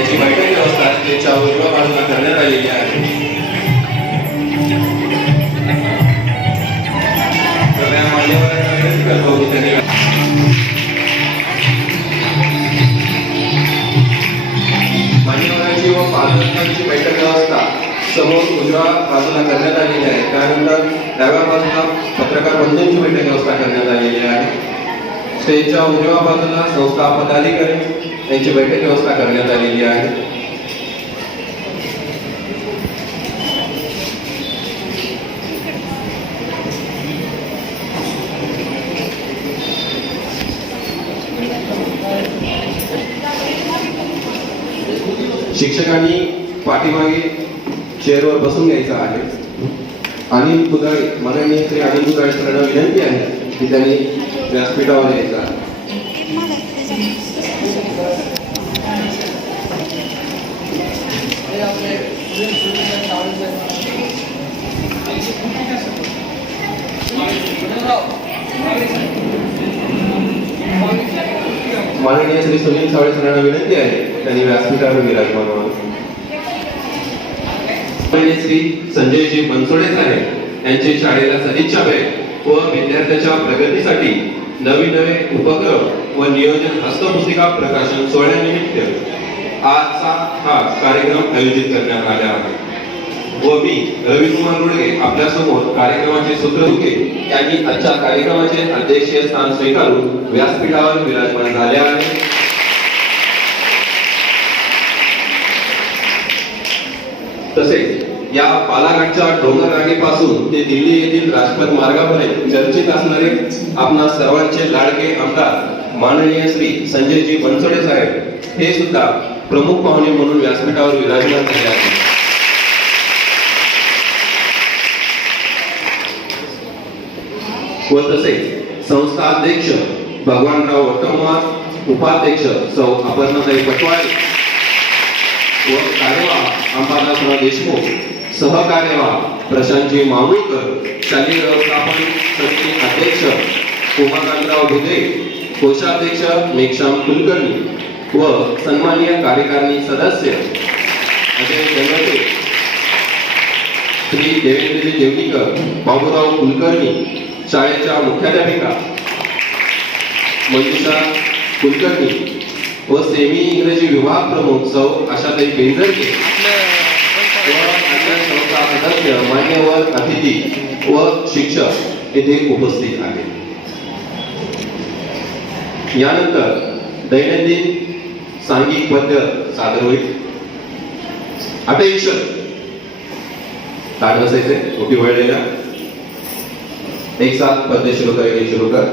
यांची बैठक व्यवस्था स्टेजच्या उजव्या बाजूला करण्यात आलेली आहे. सगळ्या मान्यवरांना विनंती करतो की त्यांनी मान्यवरांची व पालकांची बैठक व्यवस्था समोर उजव्या बाजूला करण्यात आलेली आहे. त्यानंतर डाव्या बाजूला पत्रकार बंधूंची बैठक व्यवस्था करण्यात आलेली आहे. स्टेजच्या उजव्या बाजूला संस्था पदाधिकारी यांची बैठक व्यवस्था करण्यात आलेली आहे. शिक्षकांनी पाठीमागे चेअरवर बसून घ्यायचं आहे. अनिल कुदाळे, माननीय श्री अनिल कुदाळे सरांना विनंती आहे की त्यांनी व्यासपीठावर यायचं आहे. माननीय श्री सुनील सावळे सरांना विनंती आहे त्यांनी व्यासपीठावर विराजमान व्हावे. श्री संजयजी बनसोडे साहेब यांची शाळेला सदिच्छा भेट व विद्यार्थ्याच्या प्रगतीसाठी नवीन नवे उपक्रम व नियोजन हस्तपुस्तिका प्रकाशन सोहळ्यानिमित्त आजचा हा कार्यक्रम आयोजित करण्यात आला आहे. व मी रविकुमार गुडगे आपल्यासमोर कार्यक्रमाचे सूत्रसंचालक यांनी आजच्या कार्यक्रमाचे अध्यक्षीय स्थान स्वीकारून व्यासपीठावर विराजमान झाले आहे. तसेच या बालाघाटच्या डोंगर रांगेपासून ते दिल्ली येथील राजपथ मार्गापर्यंत चर्चित असणारे आपणा सर्वांचे लाडके आमदार माननीय श्री संजयजी बनसोडे साहेब हे सुद्धा प्रमुख पाहुणे म्हणून व्यासपीठावर विराजमान झाले आहेत. व तसेच संस्था अध्यक्ष भगवानराव वटमवार, उपाध्यक्ष सौ अपर्णाताई पटवाळे व कार्यवाह अंबादासराव देशमुख, सहकार्यवाह प्रशांतजी मामुळकर, शालेय व्यवस्थापन समिती अध्यक्ष उमाकांतराव भुते, कोषाध्यक्ष मेघश्याम कुलकर्णी व सन्माननीय कार्यकारिणी सदस्य अजय गणवते, श्री देवेंद्रजी देवणीकर, बाबूराव कुलकर्णी, शाळेच्या मुख्याध्यापिका मंजुषा कुलकर्णी व सेमी इंग्रजी विभाग प्रमुख सौ आशाताई बेंजरके व अन्य संस्था सदस्य, मान्यवर अतिथी व शिक्षक येथे उपस्थित आहेत. यानंतर दैनंदिन सांघिक पद्धत सादर होईल. अटेन्शन, ताट बसायचे, मोठी वेळेला एक साथ पद्धत शुरू कर.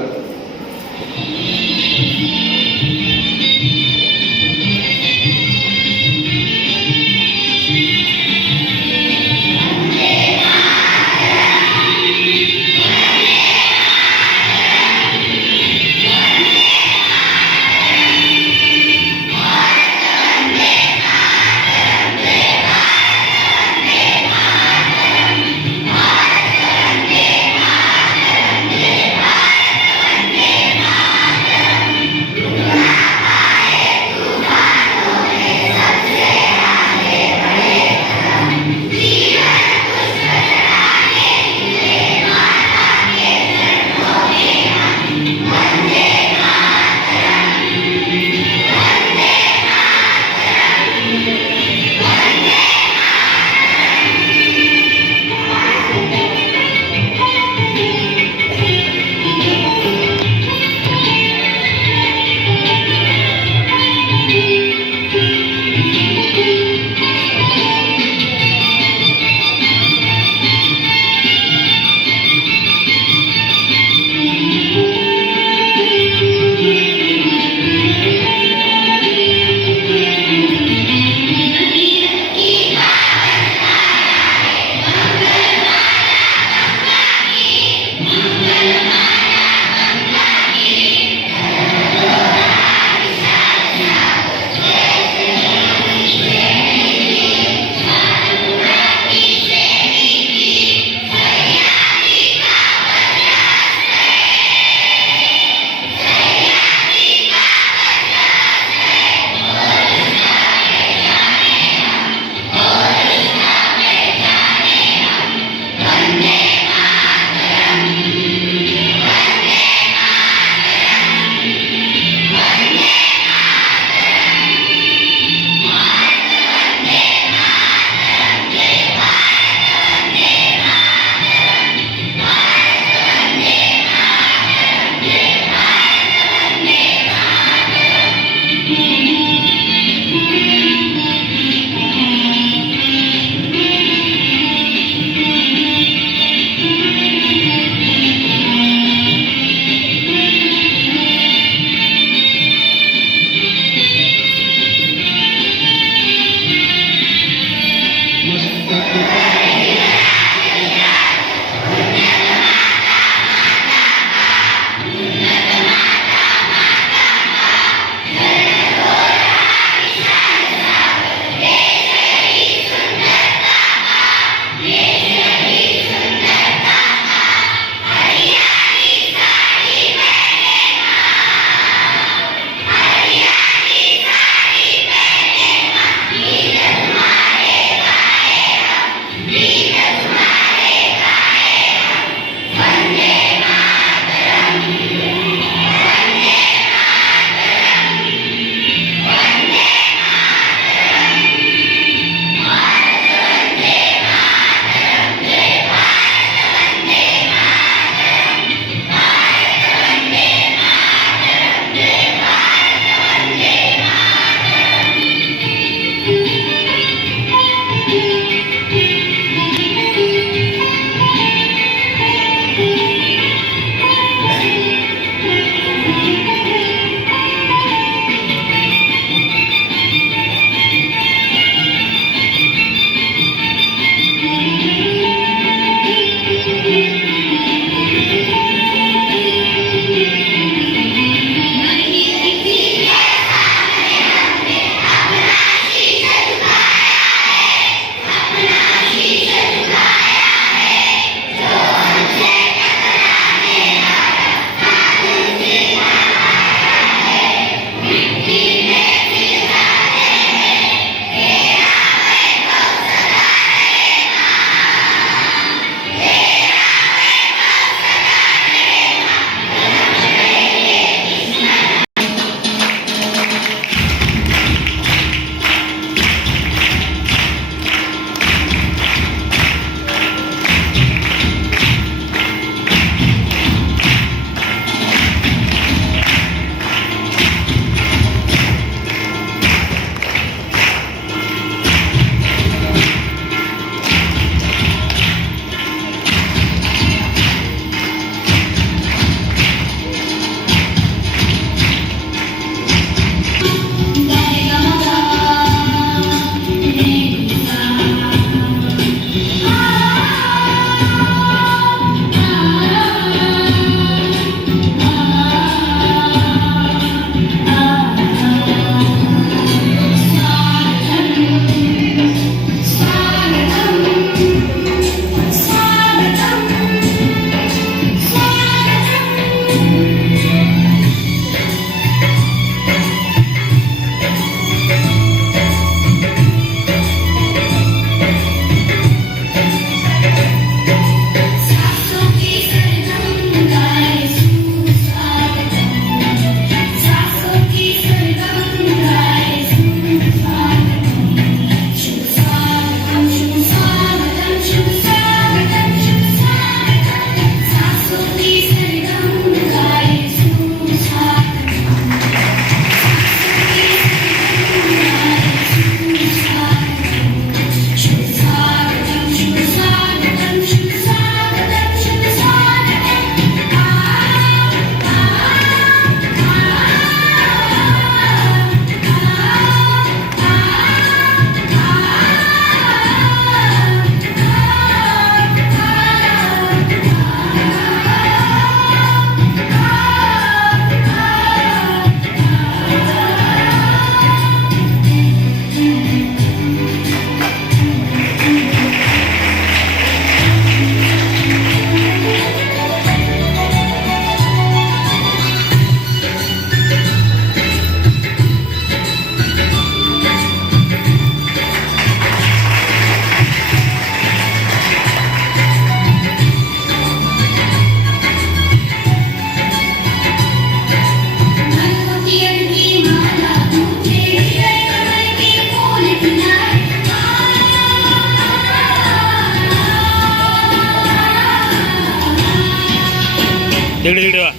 तिकडे तिकडे वा.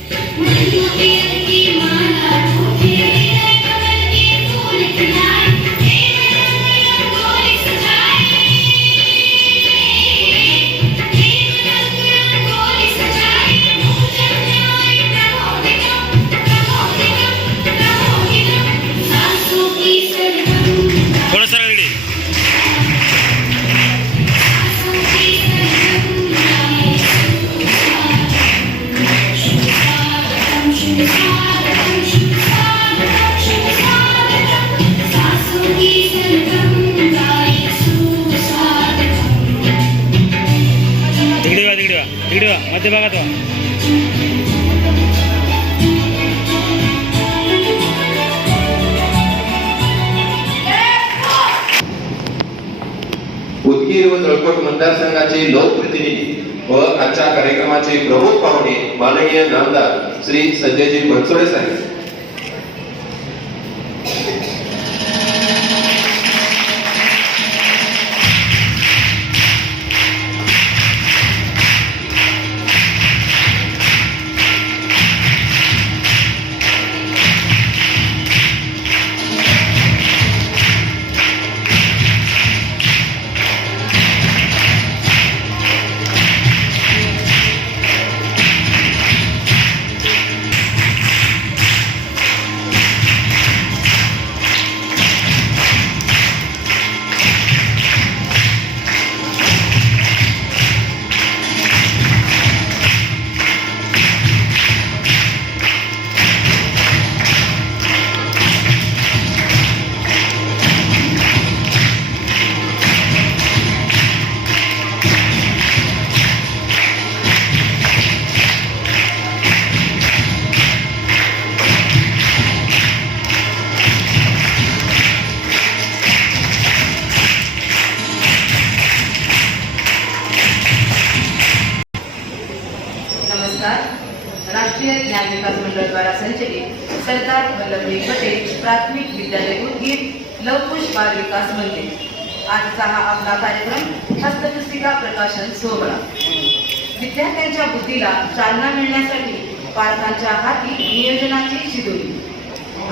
थोडं सरळ तिकडे. तिकडे वा तिकडे वा तिकडे वा मध्यभागात वा. उदगीर व जळकोट मतदारसंघाचे लोकप्रतिनिधी व आजच्या कार्यक्रमाचे प्रमुख पाहुणे माननीय नामदार श्री संजयजी बनसोडे साहेब. राष्ट्रीय ज्ञान विकास मंडळ द्वारा संचलित सरदार वल्लभभाई पटेल प्राथमिक विद्यालय उदगीर लवकुश बाल विकास मंदिर आजचा हा आपला कार्यक्रम हस्तपुस्तिका प्रकाशन सोहळा. विद्यार्थ्यांच्या बुद्धीला चालना मिळण्यासाठी पालकांच्या हाती नियोजनाची शिदोरी.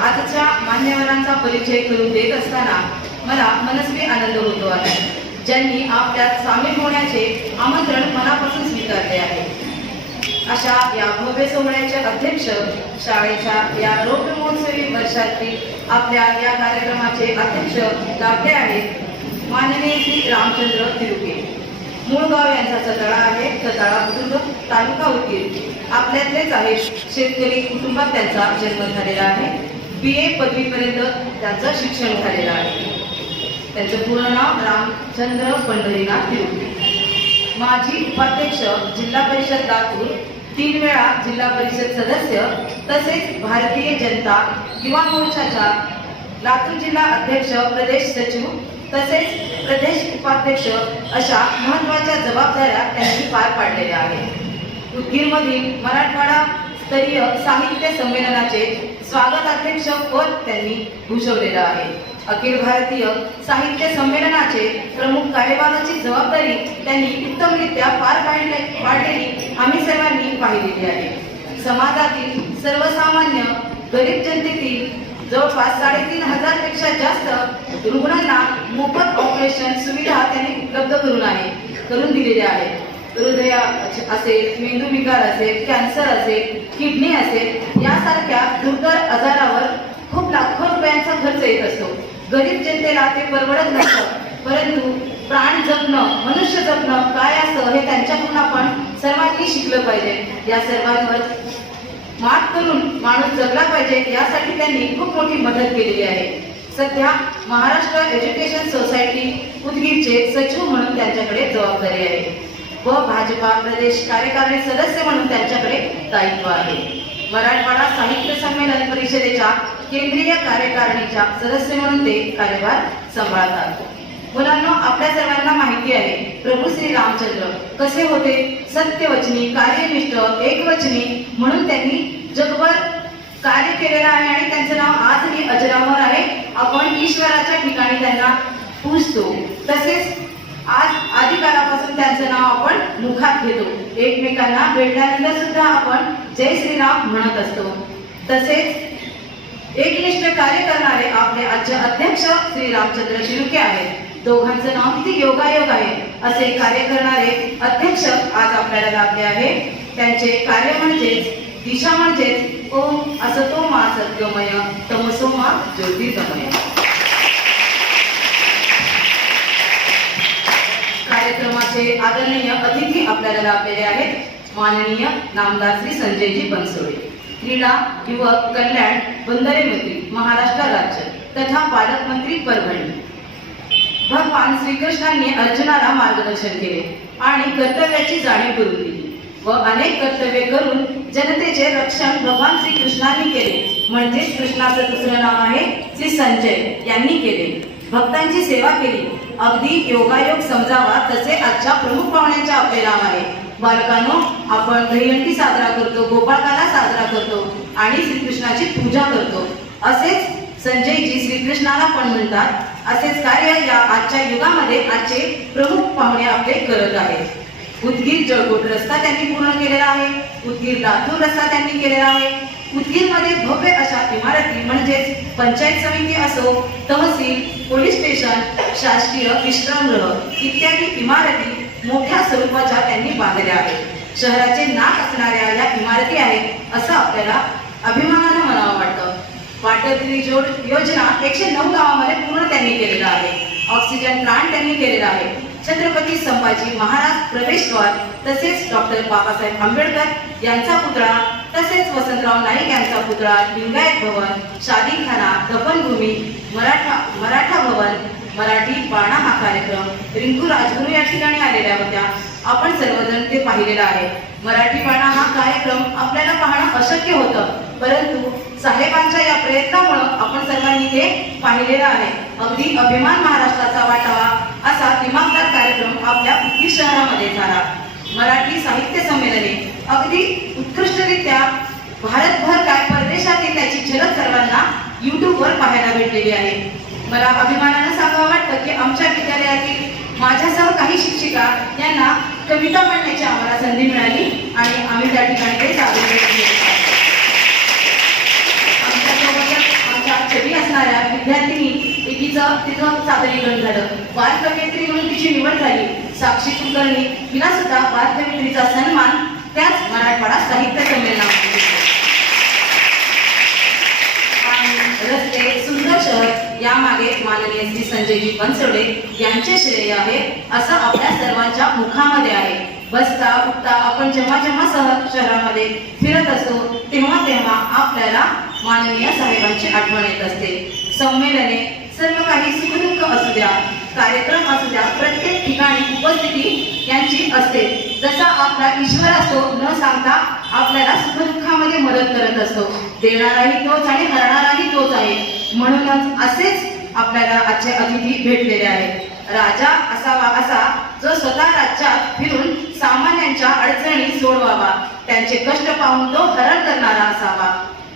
आजच्या मान्यवरांचा परिचय करून देत असताना मला मनस्वी आनंद होतो आहे, ज्यांनी आपल्यात सामील होण्याचे आमंत्रण मनापासून स्वीकारले आहे. अशा या भव्य सोहळ्याचे अध्यक्ष, शाळेच्या या रौप्य महोत्सवी वर्षातील आपल्या या कार्यक्रमाचे अध्यक्ष लाभले आहेत माननीय श्री रामचंद्र तिरुके. मूळ गाव यांचा सताळा आहे. सताळा बुद्रुक, तालुका उदगीर. आपल्यातलेच आहेत. शेतकरी कुटुंबात त्यांचा जन्म झालेला आहे. BA पदवीपर्यंत त्यांचं शिक्षण झालेलं आहे. त्यांचं पूर्ण नाव रामचंद्र पंढरीनाथ तिरुके. माजी उपाध्यक्ष, जिल्हा परिषद लातूर, 3 वेळा जिल्हा परिषद सदस्य, तसेच भारतीय जनता युवा मोर्चाच्या लातूर जिल्हा अध्यक्ष, प्रदेश सचिव तसेच प्रदेश उपाध्यक्ष अशा महत्त्वाच्या जबाबदाऱ्या त्यांनी पार पाडलेल्या आहेत. उदगीरमधील मराठवाडा स्तरीय साहित्य संमेलनाचे स्वागताध्यक्ष पद त्यांनी भूषवलेलं आहे. अखिल भारतीय साहित्य संमेलनाचे प्रमुख कार्यभाराची जबाबदारी त्यांनी उत्तमरित्या पार पाडलेली आम्ही सर्वांनी पाहिलेली आहे. समाजातील सर्वसामान्य गरीब जनतेतील जवळपास 3,500 पेक्षा जास्त रुग्णांना मोफत ऑपरेशन सुविधा त्यांनी उपलब्ध करून दिलेल्या आहेत. हृदय असेल, मेंदू विकार असेल, कॅन्सर असेल, किडनी असेल यासारख्या दुर्धर आजारावर खूप लाखो रुपयांचा खर्च येत असतो. गरीब जनतेला ते परवडत नसतं, परंतु प्राण जपणं, मनुष्य जपणं काय असतं हे त्यांच्याकडून आपण सर्वांनी शिकलं पाहिजे. या सर्वांवर मात करून माणूस जगला पाहिजे यासाठी त्यांनी खूप मोठी मदत केलेली आहे. सध्या महाराष्ट्र एज्युकेशन सोसायटी उदगीरचे सचिव म्हणून त्यांच्याकडे जबाबदारी आहे व भाजपा प्रदेश कार्यकारिणी सदस्य म्हणून त्यांच्याकडे दायित्व आहे. मराठवाडा साहित्य संमेलन परिषदेच्या केंद्रीय कार्यकारिणीच्या सदस्य म्हणून ते कार्यभार सांभाळतात. मुलांना आपल्या सर्वांना माहिती आहे प्रभू श्री रामचंद्र कसे होते. सत्यवचनी, कार्यनिष्ठ, एकवचनी म्हणून त्यांनी जगभर कार्य केलेलं आहे आणि त्यांचं नाव आजही अजरामर आहे. आपण ईश्वराच्या ठिकाणी त्यांना पूजतो. तसेच आज आदिकालापासून त्यांचं नाव आपण मुखात घेतो. एकमेकांना भेटल्यानंतर सुद्धा आपण जय श्रीराम म्हणत असतो. तसेच एकनिष्ठ कार्य करणारे आपले आजचे अध्यक्ष श्री रामचंद्र शिरुके आहेत. दोघांचं नाव किती योगायोग आहे. असे कार्य करणारे अध्यक्ष आज आपल्याला लाभले आहे. त्यांचे कार्य म्हणजेच दिशा म्हणजेच ओम असतो मा सद्गमय तमसो मा ज्योतिर्गमय. कार्यक्रमाचे आदरणीय अतिथी आपल्याला लाभलेले आहेत. माननीय नामदार श्री संजयजी बनसोडे, क्रीडा युवक कल्याण बंदरे मंत्री महाराष्ट्र राज्य तथा पालकमंत्री परभणी. भगवान श्रीकृष्णांनी अर्जुनाला मार्गदर्शन केले आणि कर्तव्याची जाणीव करून दिली व अनेक कर्तव्ये करून जनतेचे रक्षण भगवान श्रीकृष्णांनी केले. म्हणजेच कृष्णाचं दुसरं नाव आहे श्री संजय यांनी केले. भक्तांची सेवा केली. अगदी योगायोग समजावा तसे आजच्या प्रमुख पाहुण्यांचे आपले नाव आहे. बालकांनो, आपण दहीहंडी साजरा करतो, गोपाळकाला साजरा करतो आणि श्रीकृष्णाची पूजा करतो. असेच संजयजी श्रीकृष्णाला पण म्हणतात. असेच कार्य या आजच्या युगामध्ये आजचे प्रमुख पाहुणे आपले करत आहेत. उदगीर जळकोट रस्ता त्यांनी पूर्ण केलेला आहे. उदगीर लातूर रस्ता त्यांनी केलेला आहे. उदगीरमध्ये भव्य अशा इमारती म्हणजेच पंचायत समिती असो, तहसील, पोलीस स्टेशन, शासकीय विश्रामगृह इत्यादी इमारती मोठ्या स्वरूपाच्या त्यांनी बांधल्या आहेत. शहराचे नाक असणाऱ्या या इमारती आहेत असं आपल्याला अभिमानानं म्हणावं वाटतं. वॉटर ग्रीड योजना 109 गावामध्ये पूर्ण त्यांनी केलेला आहे. ऑक्सिजन प्लांट त्यांनी केलेला आहे. छत्रपती संभाजी महाराज प्रवेशद्वार तसेच डॉक्टर बाबासाहेब आंबेडकर यांचा पुतळा तसेच वसंतराव नाईक यांचा पुतळा, लिंगायत भवन, शादीखाना, दफनभूमी, मराठा भवन, मराठी पाळणा हा कार्यक्रम रिंकू राजगुरू या ठिकाणी आलेल्या होत्या. आपण सर्वजण ते पाहिलेला आहे. मराठी पाळणा हा कार्यक्रम आपल्याला पाहणं अशक्य होतं, परंतु साहेबांच्या या प्रयत्नामुळे आपण सर्वांनी ते पाहिलेलं आहे. अगदी अभिमान महाराष्ट्राचा वाटावा असा दिमागदार कार्यक्रम आपल्या उदगीर शहरामध्ये झाला. मराठी साहित्य संमेलने अगदी उत्कृष्टरित्या भारतभर काय परदेशातील त्याची झलक सर्वांना युट्यूबवर पाहायला भेटलेली आहे. मला अभिमानानं सांगावं वाटतं की आमच्या विद्यालयातील माझ्यासह काही शिक्षिका यांना कविता म्हणण्याची आम्हाला संधी मिळाली आणि आम्ही त्या ठिकाणी ते सादर केले. आमच्या छबी असणाऱ्या विद्यार्थिनी एकीचं तिथं सादरीकरण झालं. बालकवयित्री म्हणून तिची निवड झाली. साक्षी कुलकर्णी हिला सुद्धा बालकवयित्रीचा सन्मान त्याच मराठवाडा साहित्य संमेलनामध्ये. रस्ते सुंदर शहर यामागे माननीय श्री संजयजी बनसोडे यांचे श्रेय आहे असं आपल्या सर्वांच्या मुखामध्ये आहे. बसता उठता आपण जेव्हा शहरामध्ये फिरत असतो तेव्हा तेव्हा आपल्याला माननीय साहेबांची आठवण येत असते. संमेलने सर्व काही सुखदुःख असू द्या, कार्यक्रम असू द्या, प्रत्येक ठिकाणी उपस्थिती यांची असते. जसा आपला ईश्वर असतो न सांगता आपल्याला सुखदुःखामध्ये मदत करत असतो. देणाराही तोच आणि हरणाराही तोच आहे. म्हणूनच असेच आपल्याला आजचे अतिथी भेटलेले आहेत. राजा असावा असा जो स्वतः राज्यात फिरून सामान्यांच्या अडचणी सोडवावा, त्यांचे कष्ट पाहून तो हरण करणारा असावा.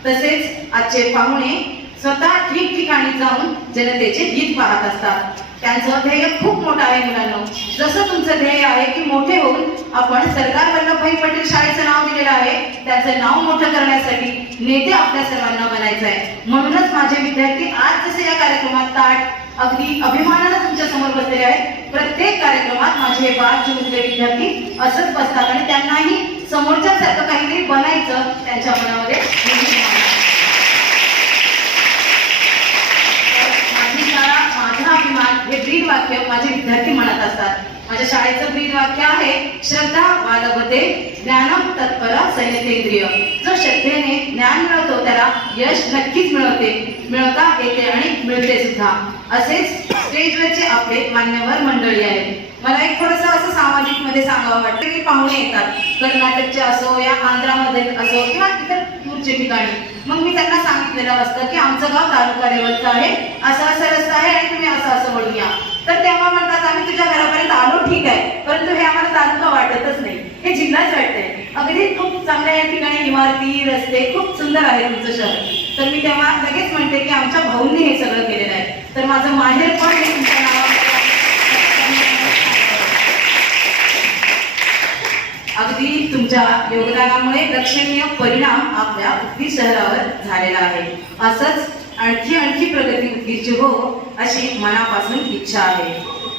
तसेच आजचे पाहुणे स्वतः ठिकठिकाणी जाऊन जनतेचे हित पाहत असतात. त्यांचं ध्येय खूप मोठं आहे मुलांनो. जसं तुमचं ध्येय आहे की मोठे होऊन आपण सरदार वल्लभभाई पटेल शाळेचं नाव दिलेलं आहे, त्याचं नाव मोठं करण्यासाठी नेते आपल्या सर्वांना बनायचं आहे. म्हणूनच माझे विद्यार्थी आज जसे या कार्यक्रमात ताट अगदी अभिमानानं तुमच्या समोर बसलेले आहेत. प्रत्येक कार्यक्रमात माझे बाल चिमुकले विद्यार्थी असंच बसतात आणि त्यांनाही समोरच्यासारखं काहीतरी बनायचं त्यांच्या मनामध्ये. माझा अभिमान हे ब्रीद वाक्य माझे विद्यार्थी म्हणत असतात. माझ्या शाळेचं ब्रीद वाक्य आहे श्रद्धा बाळगते ज्ञानम तत्पर संयतेंद्रिय. जो श्रद्धेने ज्ञान मिळवतो त्याला यश नक्कीच मिळवता येते आणि मिळते सुद्धा. असेच स्टेजवरचे आपले मान्यवर मंडळी आहेत. मला एक थोडंसं असं सामाजिक मध्ये सांगावं वाटतं की पाहुणे येतात कर्नाटकचे असो या आंध्रामध्ये असो किंवा इतर दूरचे ठिकाणी. मग मी त्यांना सांगितलेलं असतं की आमचं गाव तालुका लेवलचं आहे, असा असा रस्ता आहे आणि तुम्ही असं असं वळून या. तर तेव्हा म्हणतात आम्ही तुझ्या घरापर्यंत आलो ठीक आहे, परंतु हे आम्हाला तालुका वाटतच नाही, हे जिल्हाच वाटतंय. अगदी खूप चांगल्या या ठिकाणी इमारती रस्ते खूप सुंदर आहे तुमचं शहर. तर मी तेव्हा लगेच म्हणते की आमच्या भाऊंनी हे सगळं केलेलं आहे. तर माझं माहेर पण हे तुमच्या नावावर अगदी तुमच्या योगदानामुळे लक्षणीय परिणाम आपल्या उदगीर शहरावर झालेला आहे. असंच आणखी प्रगती उदगीरची हो अशी मनापासून इच्छा आहे.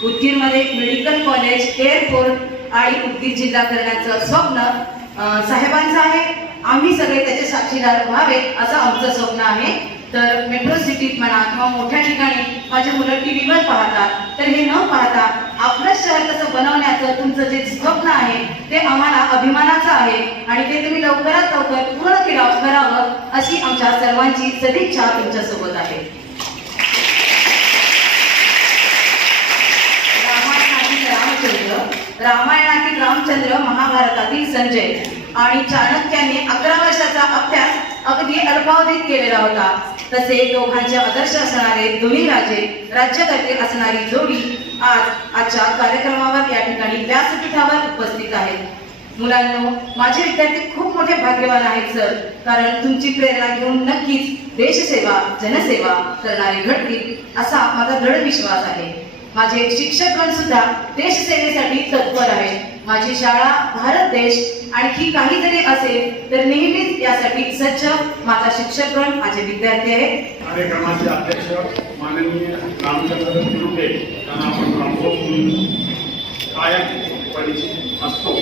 उदगीरमध्ये मेडिकल कॉलेज, एअरपोर्ट आणि उदगीर जिल्हा करण्याचं स्वप्न साहेबांचं आहे. आम्ही सगळे त्याचे साक्षीदार व्हावे असं आमचं स्वप्न आहे. तर मेट्रो सिटीत म्हणा किंवा मोठ्या ठिकाणी माझे मुलं टीव्हीवर पाहतात, तर हे न पाहता आपलं शहर कसं बनवण्याचं तुमचं जे स्वप्न आहे ते आम्हाला अभिमानाचं आहे आणि ते तुम्ही लवकरात लवकर पूर्ण करावं अशी आमच्या सर्वांची सदिच्छा तुमच्यासोबत आहे. रामायणातील रामचंद्र, महाभारतातील संजय आणि चाणक्याने 11 वर्षाचा अभ्यास अगदी अल्पावधीत केलेला होता. तसे दोघांचे आदर्श असणारे दोन्ही राज्यकर्ते असणारी जोडी आजच्या कार्यक्रमावर या ठिकाणी व्यासपीठावर उपस्थित आहेत. मुलांनो, माझे विद्यार्थी खूप मोठे भाग्यवान आहेत सर, कारण तुमची प्रेरणा घेऊन नक्कीच देशसेवा, जनसेवा करणारे घडतील असा माझा दृढ विश्वास आहे. माझे शिक्षकगण सुद्धा देशसेवेसाठी तत्पर आहेत. माझी शाळा, भारत देश आणखी काही जरी असेल तर नेहमीच यासाठी सज्ज माझा शिक्षकगण, माझे विद्यार्थी आहेत. कार्यक्रमाचे अध्यक्ष माननीय रामचंद्र तिरुके यांना आपण रामभाऊ म्हणून कायम परिचित असतो.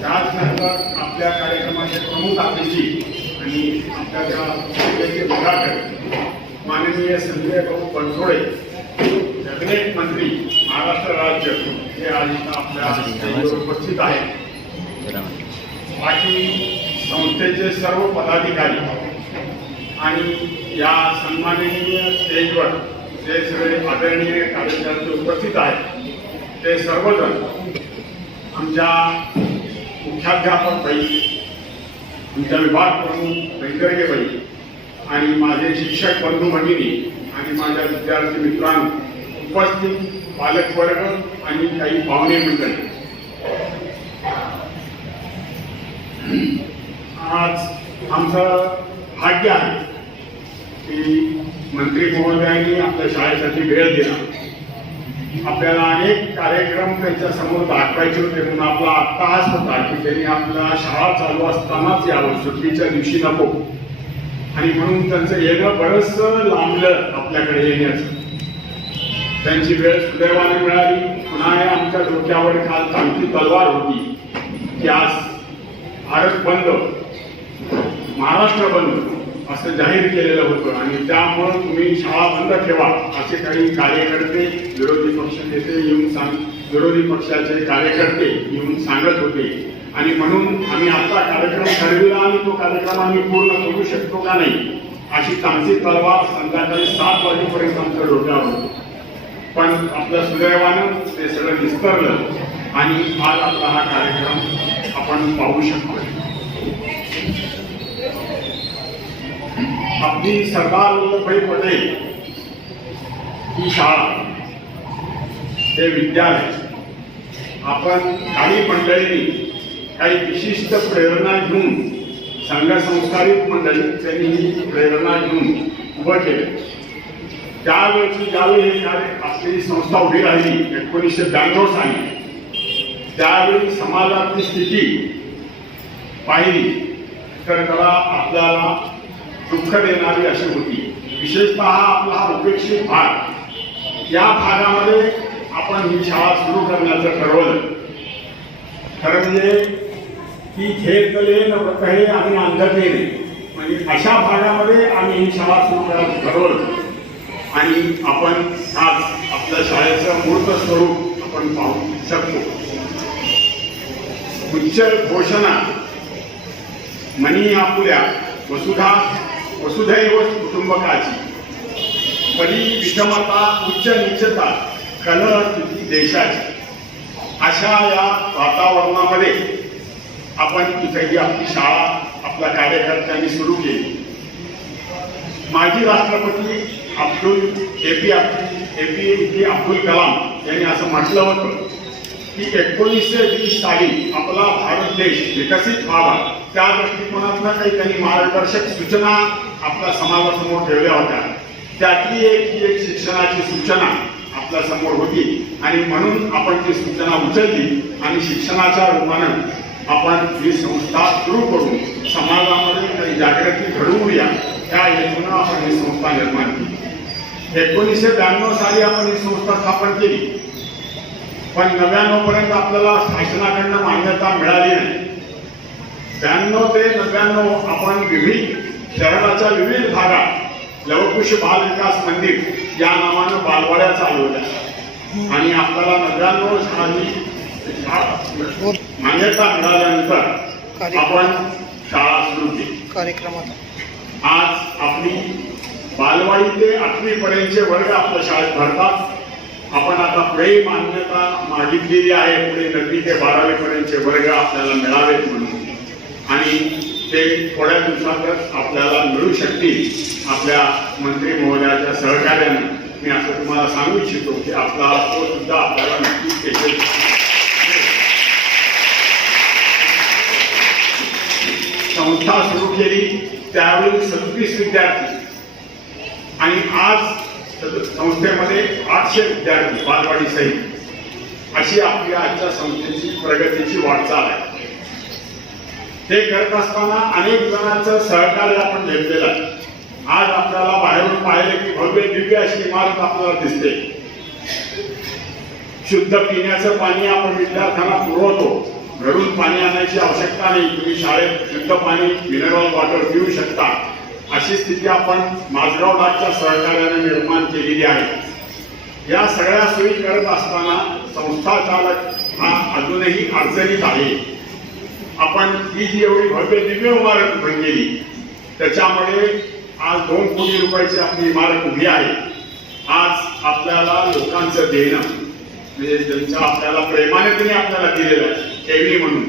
त्याचनंतर आपल्या कार्यक्रमाचे प्रमुख अतिथी आणि आपल्या जिल्ह्याचे विभागक माननीय संजय भाऊ बनसोडे, कॅबिनेट मंत्री, महाराष्ट्र राज्य, हे आज आपल्या स्टेजवर उपस्थित आहेत. बाकी संस्थेचे सर्व पदाधिकारी आणि या सन्माननीय स्टेजवर जे सगळे आदरणीय कार्यकर्ते उपस्थित आहेत ते सर्वजण, आमच्या मुख्याध्यापक बाई, आमच्या विभाग प्रमुख वेंकटरेबाई आणि माझे शिक्षक बंधू भगिनी आणि माझ्या विद्यार्थी मित्रांनो, उपस्थित पालकवर्ग आणि काही पाहुणे मंडळी, आज आमचं भाग्य आहे की मंत्री महोदयांनी आपल्या शाळेसाठी वेळ दिला. आपल्याला अनेक कार्यक्रम त्यांच्या समोर दाखवायचे होते म्हणून आपला अट्टाहास होता की त्यांनी आपल्या शाळा चालू असतानाच यावं, सुट्टीच्या दिवशी नको, आणि म्हणून त्यांचं येणं बरंचसं लांबलं आपल्याकडे येण्याचं. त्यांची वेळ सुदैवाने मिळाली. पुन्हा आमच्या डोक्यावर काल चांगली तलवार होती की आज भारत बंद, महाराष्ट्र बंद असं जाहीर केलेलं होतं आणि त्यामुळं तुम्ही शाळा बंद ठेवा असे काही कार्यकर्ते, विरोधी पक्ष नेते येऊन विरोधी पक्षाचे कार्यकर्ते येऊन सांगत होते आणि म्हणून आम्ही आता कार्यक्रम ठरविला आणि तो कार्यक्रम आम्ही पूर्ण करू शकतो का नाही अशी चांगली तलवार संध्याकाळी 7 वाजेपर्यंत आमच्या डोक्यावर होती. पण आपल्या सुदैवानं ते सगळं निस्तरलं आणि आज आपला हा कार्यक्रम आपण पाहू शकतो. आपली सरदार वल्लभभाई पटेल ही शाळा, हे विद्यालय, आपण काही मंडळींनी काही विशिष्ट प्रेरणा घेऊन, संघ संस्कारित मंडळी त्यांनी ही प्रेरणा घेऊन उभं केलं. त्यावेळी ज्यावेळी हे आपली संस्था उभी राहिली 1992 साली, त्यावेळी समाजातली स्थिती पाहिली तर त्याला आपल्याला दुःख देणारी अशी होती. विशेषतः आपला हा उपेक्षित भाग, या भागामध्ये आपण ही शाळा सुरू करण्याचं ठरवलं. खरं म्हणजे की घेतले न प्रकहे आणि अंधतेने, म्हणजे अशा भागामध्ये आम्ही ही शाळा सुरू करायचं ठरवलं आणि आपण आज आपल्या शाळेचं मूर्त स्वरूप आपण पाहू शकतो. उच्च घोषणा मनी आपुल्या वसुधैव कुटुंबकाची, परी विषमता उच्च नीचता कलह स्थिती देशाची, अशा या वातावरणामध्ये आपण इथे आपली शाळा आपल्या कार्यकर्त्यांनी सुरू केली. माजी राष्ट्रपती APJ अब्दुल कलाम यांनी असं म्हटलं होतं की 1920 साली आपला भारत देश विकसित व्हावा, त्या दृष्टिकोनातून काही त्यांनी मार्गदर्शक सूचना आपल्या समाजासमोर ठेवल्या होत्या. त्यातली एक शिक्षणाची सूचना आपल्या समोर होती आणि म्हणून आपण ती सूचना उचलली आणि शिक्षणाच्या रूपानं आपण ही संस्था सुरू करून समाजामध्ये काही जागृती घडवूया त्या हेतूनं आपण ही संस्था निर्माण केली. 1992 साली आपण ही संस्था स्थापन केली, पण 99 पर्यंत आपल्याला शासनाकडनं मान्यता मिळाली नाही. 92 ते 99 आपण शहराच्या विविध भागात लवकुश बाल विकास मंदिर या नावानं बालवाड्या चालवल्या आणि आपल्याला 99 साली मान्यता मिळाल्यानंतर आपण शाळा सुरू केली. आज आपली बालवाडी ते 8वी पर्यंतचे वर्ग आपल्या शाळेत भरतात. आपण आता पुढे मान्यता मागितलेली आहे, पुढे 9वी ते 12वी पर्यंतचे वर्ग आपल्याला मिळावेत म्हणून आणि ते थोड्या दिवसातच आपल्याला मिळू शकतील. आपल्या मंत्री महोदयाच्या सहकार्याने मी असं तुम्हाला सांगू इच्छितो की आपला तो सुद्धा आपल्याला नक्कीच केसेल. संस्था सुरू केली त्यावेळी 36 विद्यार्थी आणि आज संस्थेमध्ये 800 विद्यार्थी बालवाडी सहित अशी आपली आजच्या संस्थेची प्रगतीची वाटचाल आहे. हे करत असताना अनेक जणांचं सहकार्य आपण घेतलेलं आहे. आज आपल्याला बाहेरून पाहिले की भव्य दिव्य अशी इमारत आपल्याला दिसते. शुद्ध पिण्याचं पाणी आपण विद्यार्थ्यांना पुरवतो. घरून पाणी आणायची आवश्यकता नाही, तुम्ही शाळेत शुद्ध पाणी मिनरल वॉटर पिऊ शकता. अशी स्थिती आपण माझगाव डाकच्या सहकार्याने निर्माण केलेली आहे. या सगळ्या सोयी करत असताना संस्था चालक हा अजूनही अडचणीत आहे. आपण ही जी एवढी भव्य दिव्य इमारत उभी केली त्याच्यामुळे आज 2 कोटी रुपयाची आपली इमारत उभी आहे. आज आपल्याला लोकांचं देणं म्हणजे ज्यांच्या आपल्याला प्रेमाने त्यांनी आपल्याला दिलेलं आहे ठेवी म्हणून,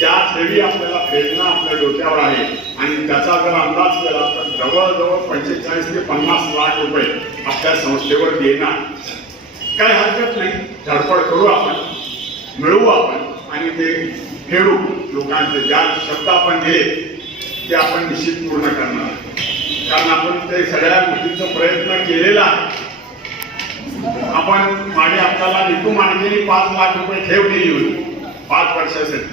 त्या ठेवी आपल्याला फेडणं आपल्या डोक्यावर आहे आणि त्याचा जर अंदाज केला तर जवळजवळ 45 ते 50 लाख रुपये आपल्या संस्थेवर देणार. काय हरकत नाही, धडपड करू आपण, मिळवू आपण आणि ते फेडू. लोकांचे ज्या शब्द आपण दिले ते आपण निश्चित पूर्ण करणार, कारण आपण ते सगळ्या गोष्टींचा प्रयत्न केलेला आहे. आपण मागे आपल्याला निकू मांडलेली 5 लाख रुपये ठेव दिली होती 5 वर्षासाठी.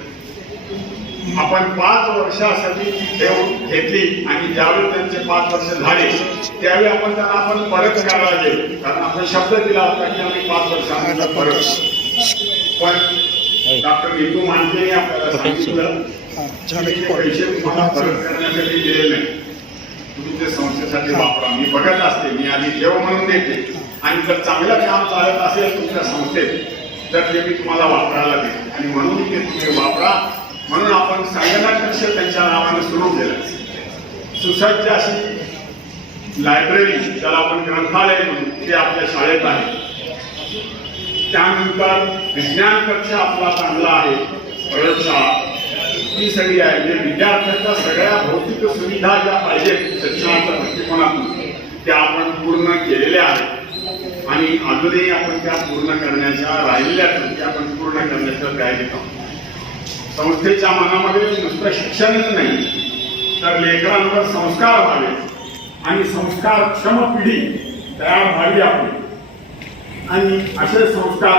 आपण 5 वर्षासाठी ती ठेव घेतली आणि ज्यावेळी त्यांचे 5 वर्ष झाले त्यावेळी आपण त्यांना परत करायला गेलो, कारण आपण शब्द दिला होता की आम्ही 5 वर्षानंतर परत. पण डॉक्टर निकू मांडलेने आपल्याला सांगितलं की पैसे तुम्हाला परत करण्यासाठी दिलेले नाही, तुम्ही ते संस्थेसाठी वापरा. मी बघत असते, मी आधी ठेव म्हणून देते आणि जर चांगलं काम चालत असेल तुमच्या संस्थेत तर ते मी तुम्हाला वापरायला देते आणि म्हणून ते तुम्ही वापरा. म्हणून आपण संगणक कक्ष त्यांच्या नावानं सुरू केलं. सुसज्ज अशी लायब्ररी ज्याला आपण ग्रंथालय म्हणून ते आपल्या शाळेत आहे. त्यानंतर विज्ञान कक्ष आपला चांगला आहे, प्रयोगशाळा ही सगळी आहे. म्हणजे विद्यार्थ्यांच्या सगळ्या भौतिक सुविधा ज्या पाहिजेत शिक्षणाच्या दृष्टिकोनातून त्या आपण पूर्ण केलेल्या आहेत आणि अजूनही आपण त्या पूर्ण करण्याच्या राहिलेल्या कृती आपण पूर्ण करण्याच्या तयारीत आहोत. संस्थेच्या मनामध्ये नुसतं शिक्षणच नाही तर लेकरांवर संस्कार व्हावे आणि संस्कारक्षम पिढी तयार व्हावी आपली आणि असे संस्कार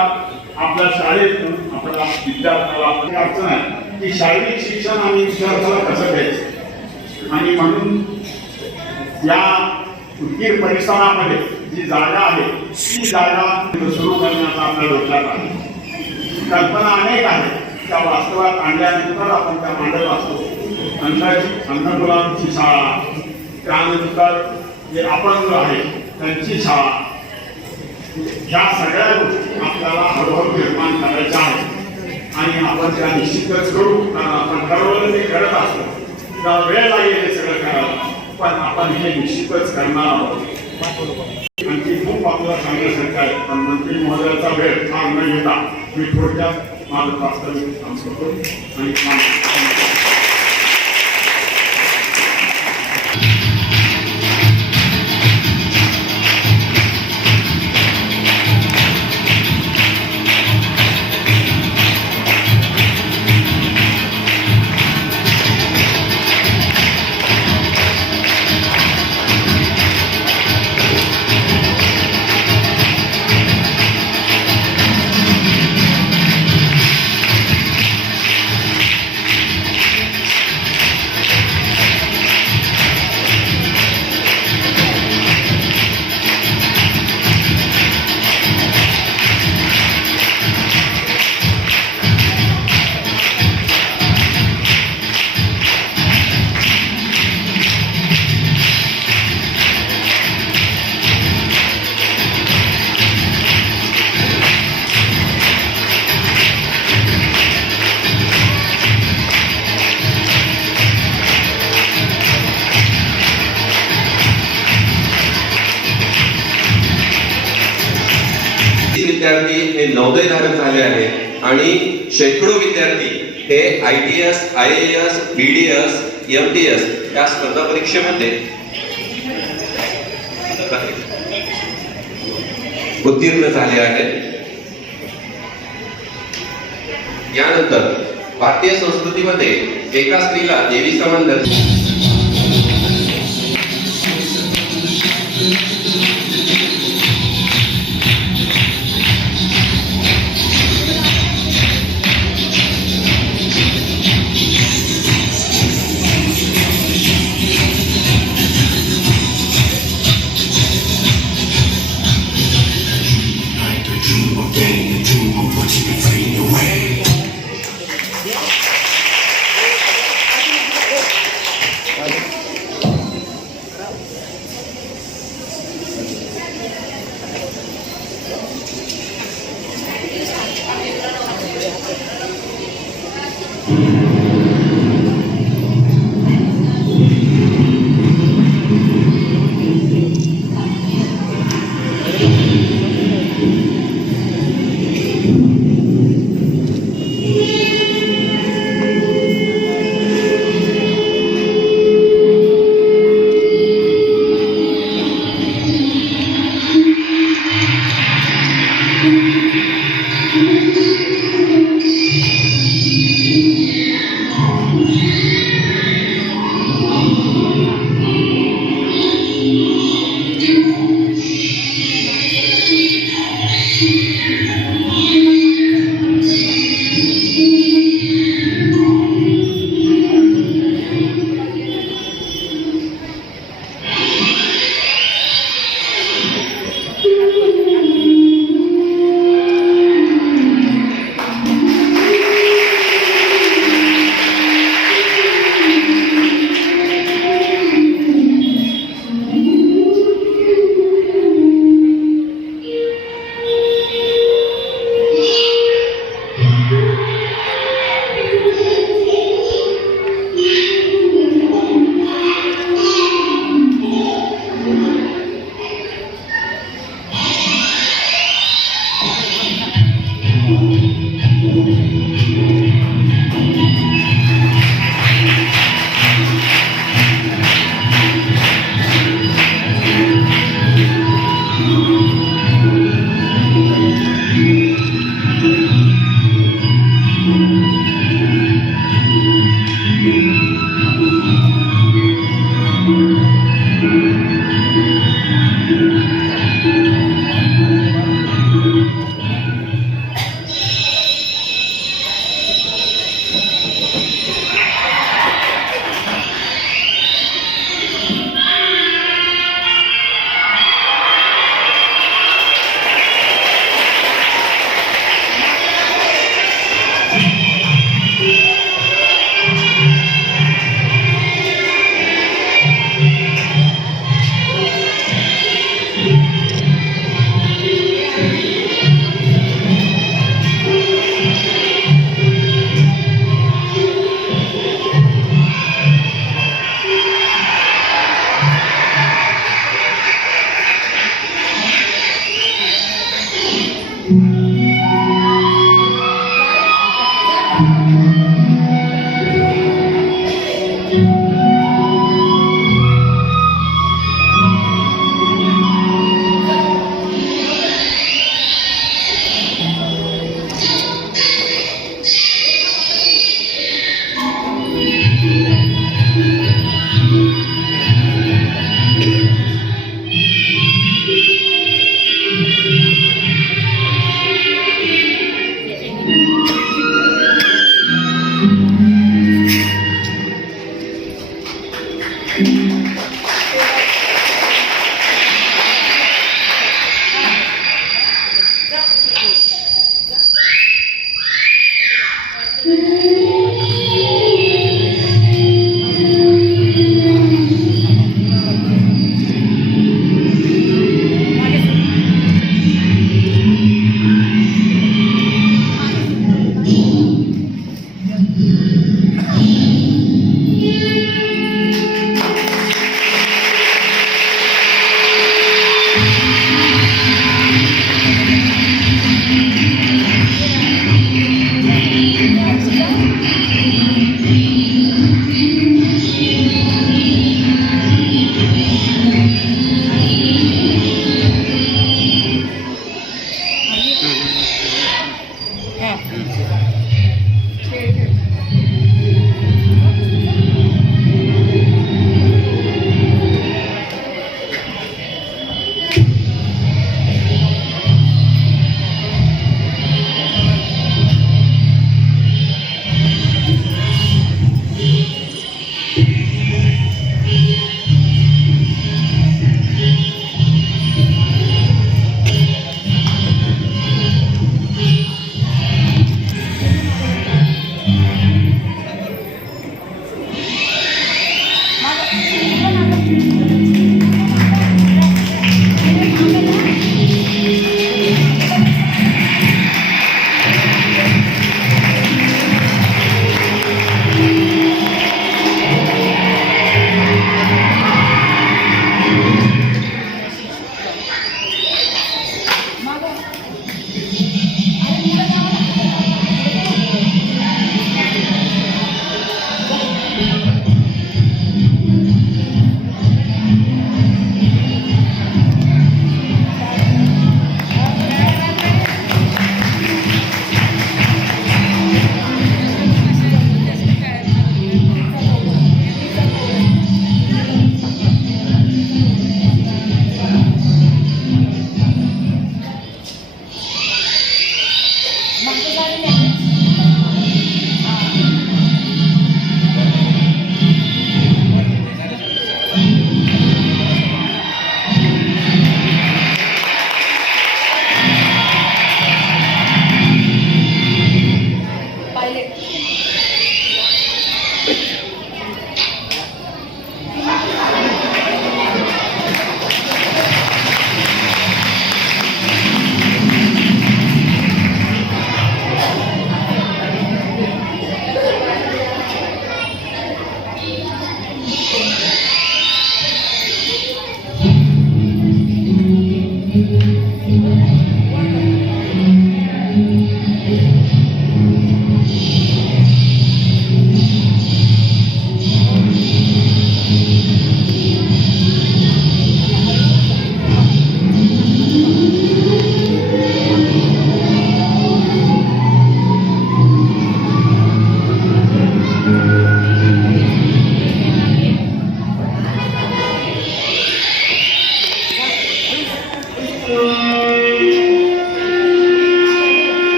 आपल्या शाळेतून आपल्याला विद्यार्थ्याला अडचण आहे की शारीरिक शिक्षण आणि विद्यार्थ्याला कसं द्यायचं आणि म्हणून या उदगीर परिसरामध्ये जी जागा आहे ती जागा सुरू करण्याचा आपल्या डोक्यात आहे. कल्पना अनेक आहेत, त्या वास्तवात आणल्यानंतर आपण त्या मांडत असतो. अंधमुलांची शाळा, त्यानंतर जे अपंग आहे त्यांची शाळा, ह्या सगळ्या गोष्टी आपल्याला हळूहळू निर्माण करायच्या आहेत आणि आपण त्या निश्चितच करू. कारण आपण ठरवलं ते करत असतो, त्या वेळ लागेल हे सगळं करायला, पण आपण हे निश्चितच करणार आहोत. आणखी खूप आपल्याला सांगण्यासारखं आहे, पण मंत्री महोदयाचा वेळ फार न घेता मी थोडक्यात माझं प्रास्ताविक सांगतो आणि विद्यार्थी हे नवोदयधारक झाले आहेत आणि शेकडो विद्यार्थी हे ITS, IAS, BDS, MTS या स्पर्धा परीक्षेमध्ये उत्तीर्ण झाले आहेत. यानंतर भारतीय संस्कृतीमध्ये एका स्त्रीला देवी समान दर्जा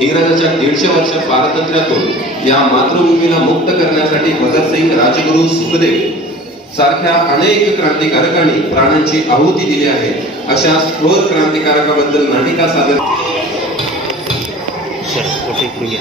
इंग्रजांच्या 150 वर्ष पारतंत्र्यातून या मातृभूमीला मुक्त करण्यासाठी भगतसिंग, राजगुरू, सुखदेव सारख्या अनेक क्रांतिकारकांनी प्राणांची आहुती दिली आहे. अशा थोर क्रांतिकारकाबद्दल नाटिका सादर सर फोटो इकडे घ्या.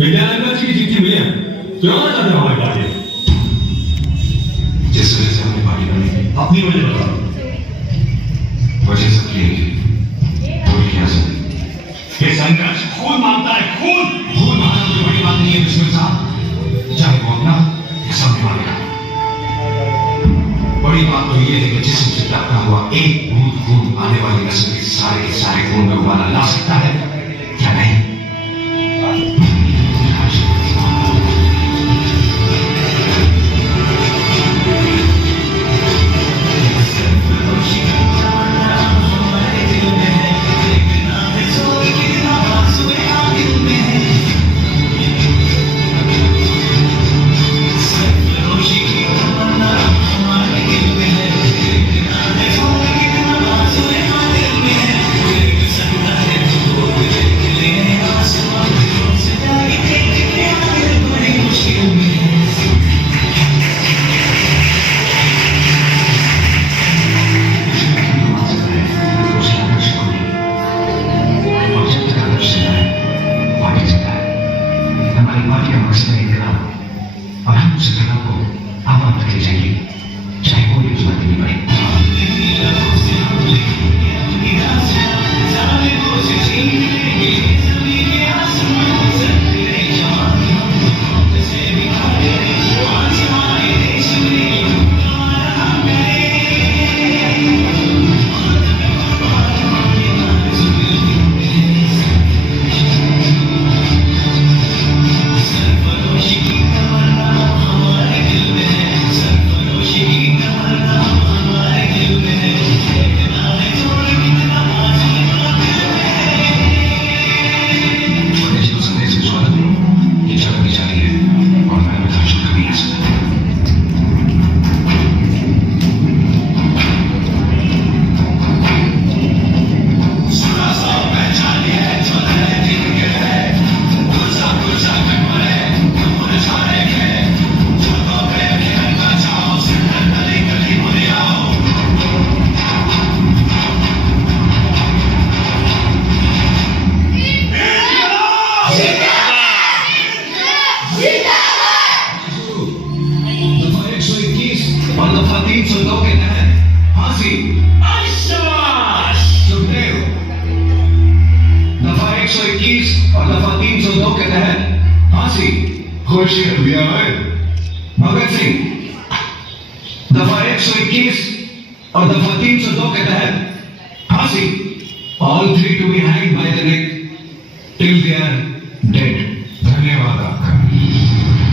विद्यानगर की जीती हुई है क्यों ना चाहते हमारी पार्टी जिस वजह से हमारी पार्टी बनी अपनी वजह बताओ वजह सबकी एक थोड़ी क्या सुनी ये संघर्ष खून मांगता है खून मांगना कोई बड़ी बात नहीं है दुश्मन साहब चाहे वो अपना या सब मांगेगा बड़ी बात तो ये है कि जिसम से टकरा हुआ एक बूंद खून आने वाली नस्ल के सारे खून में उबाला ला सकता है क्या नहीं भगत सिंह दफा 121 और दफा 302 के तहत फांसी all three to be hanged by the neck till they are dead. धन्यवाद आपका.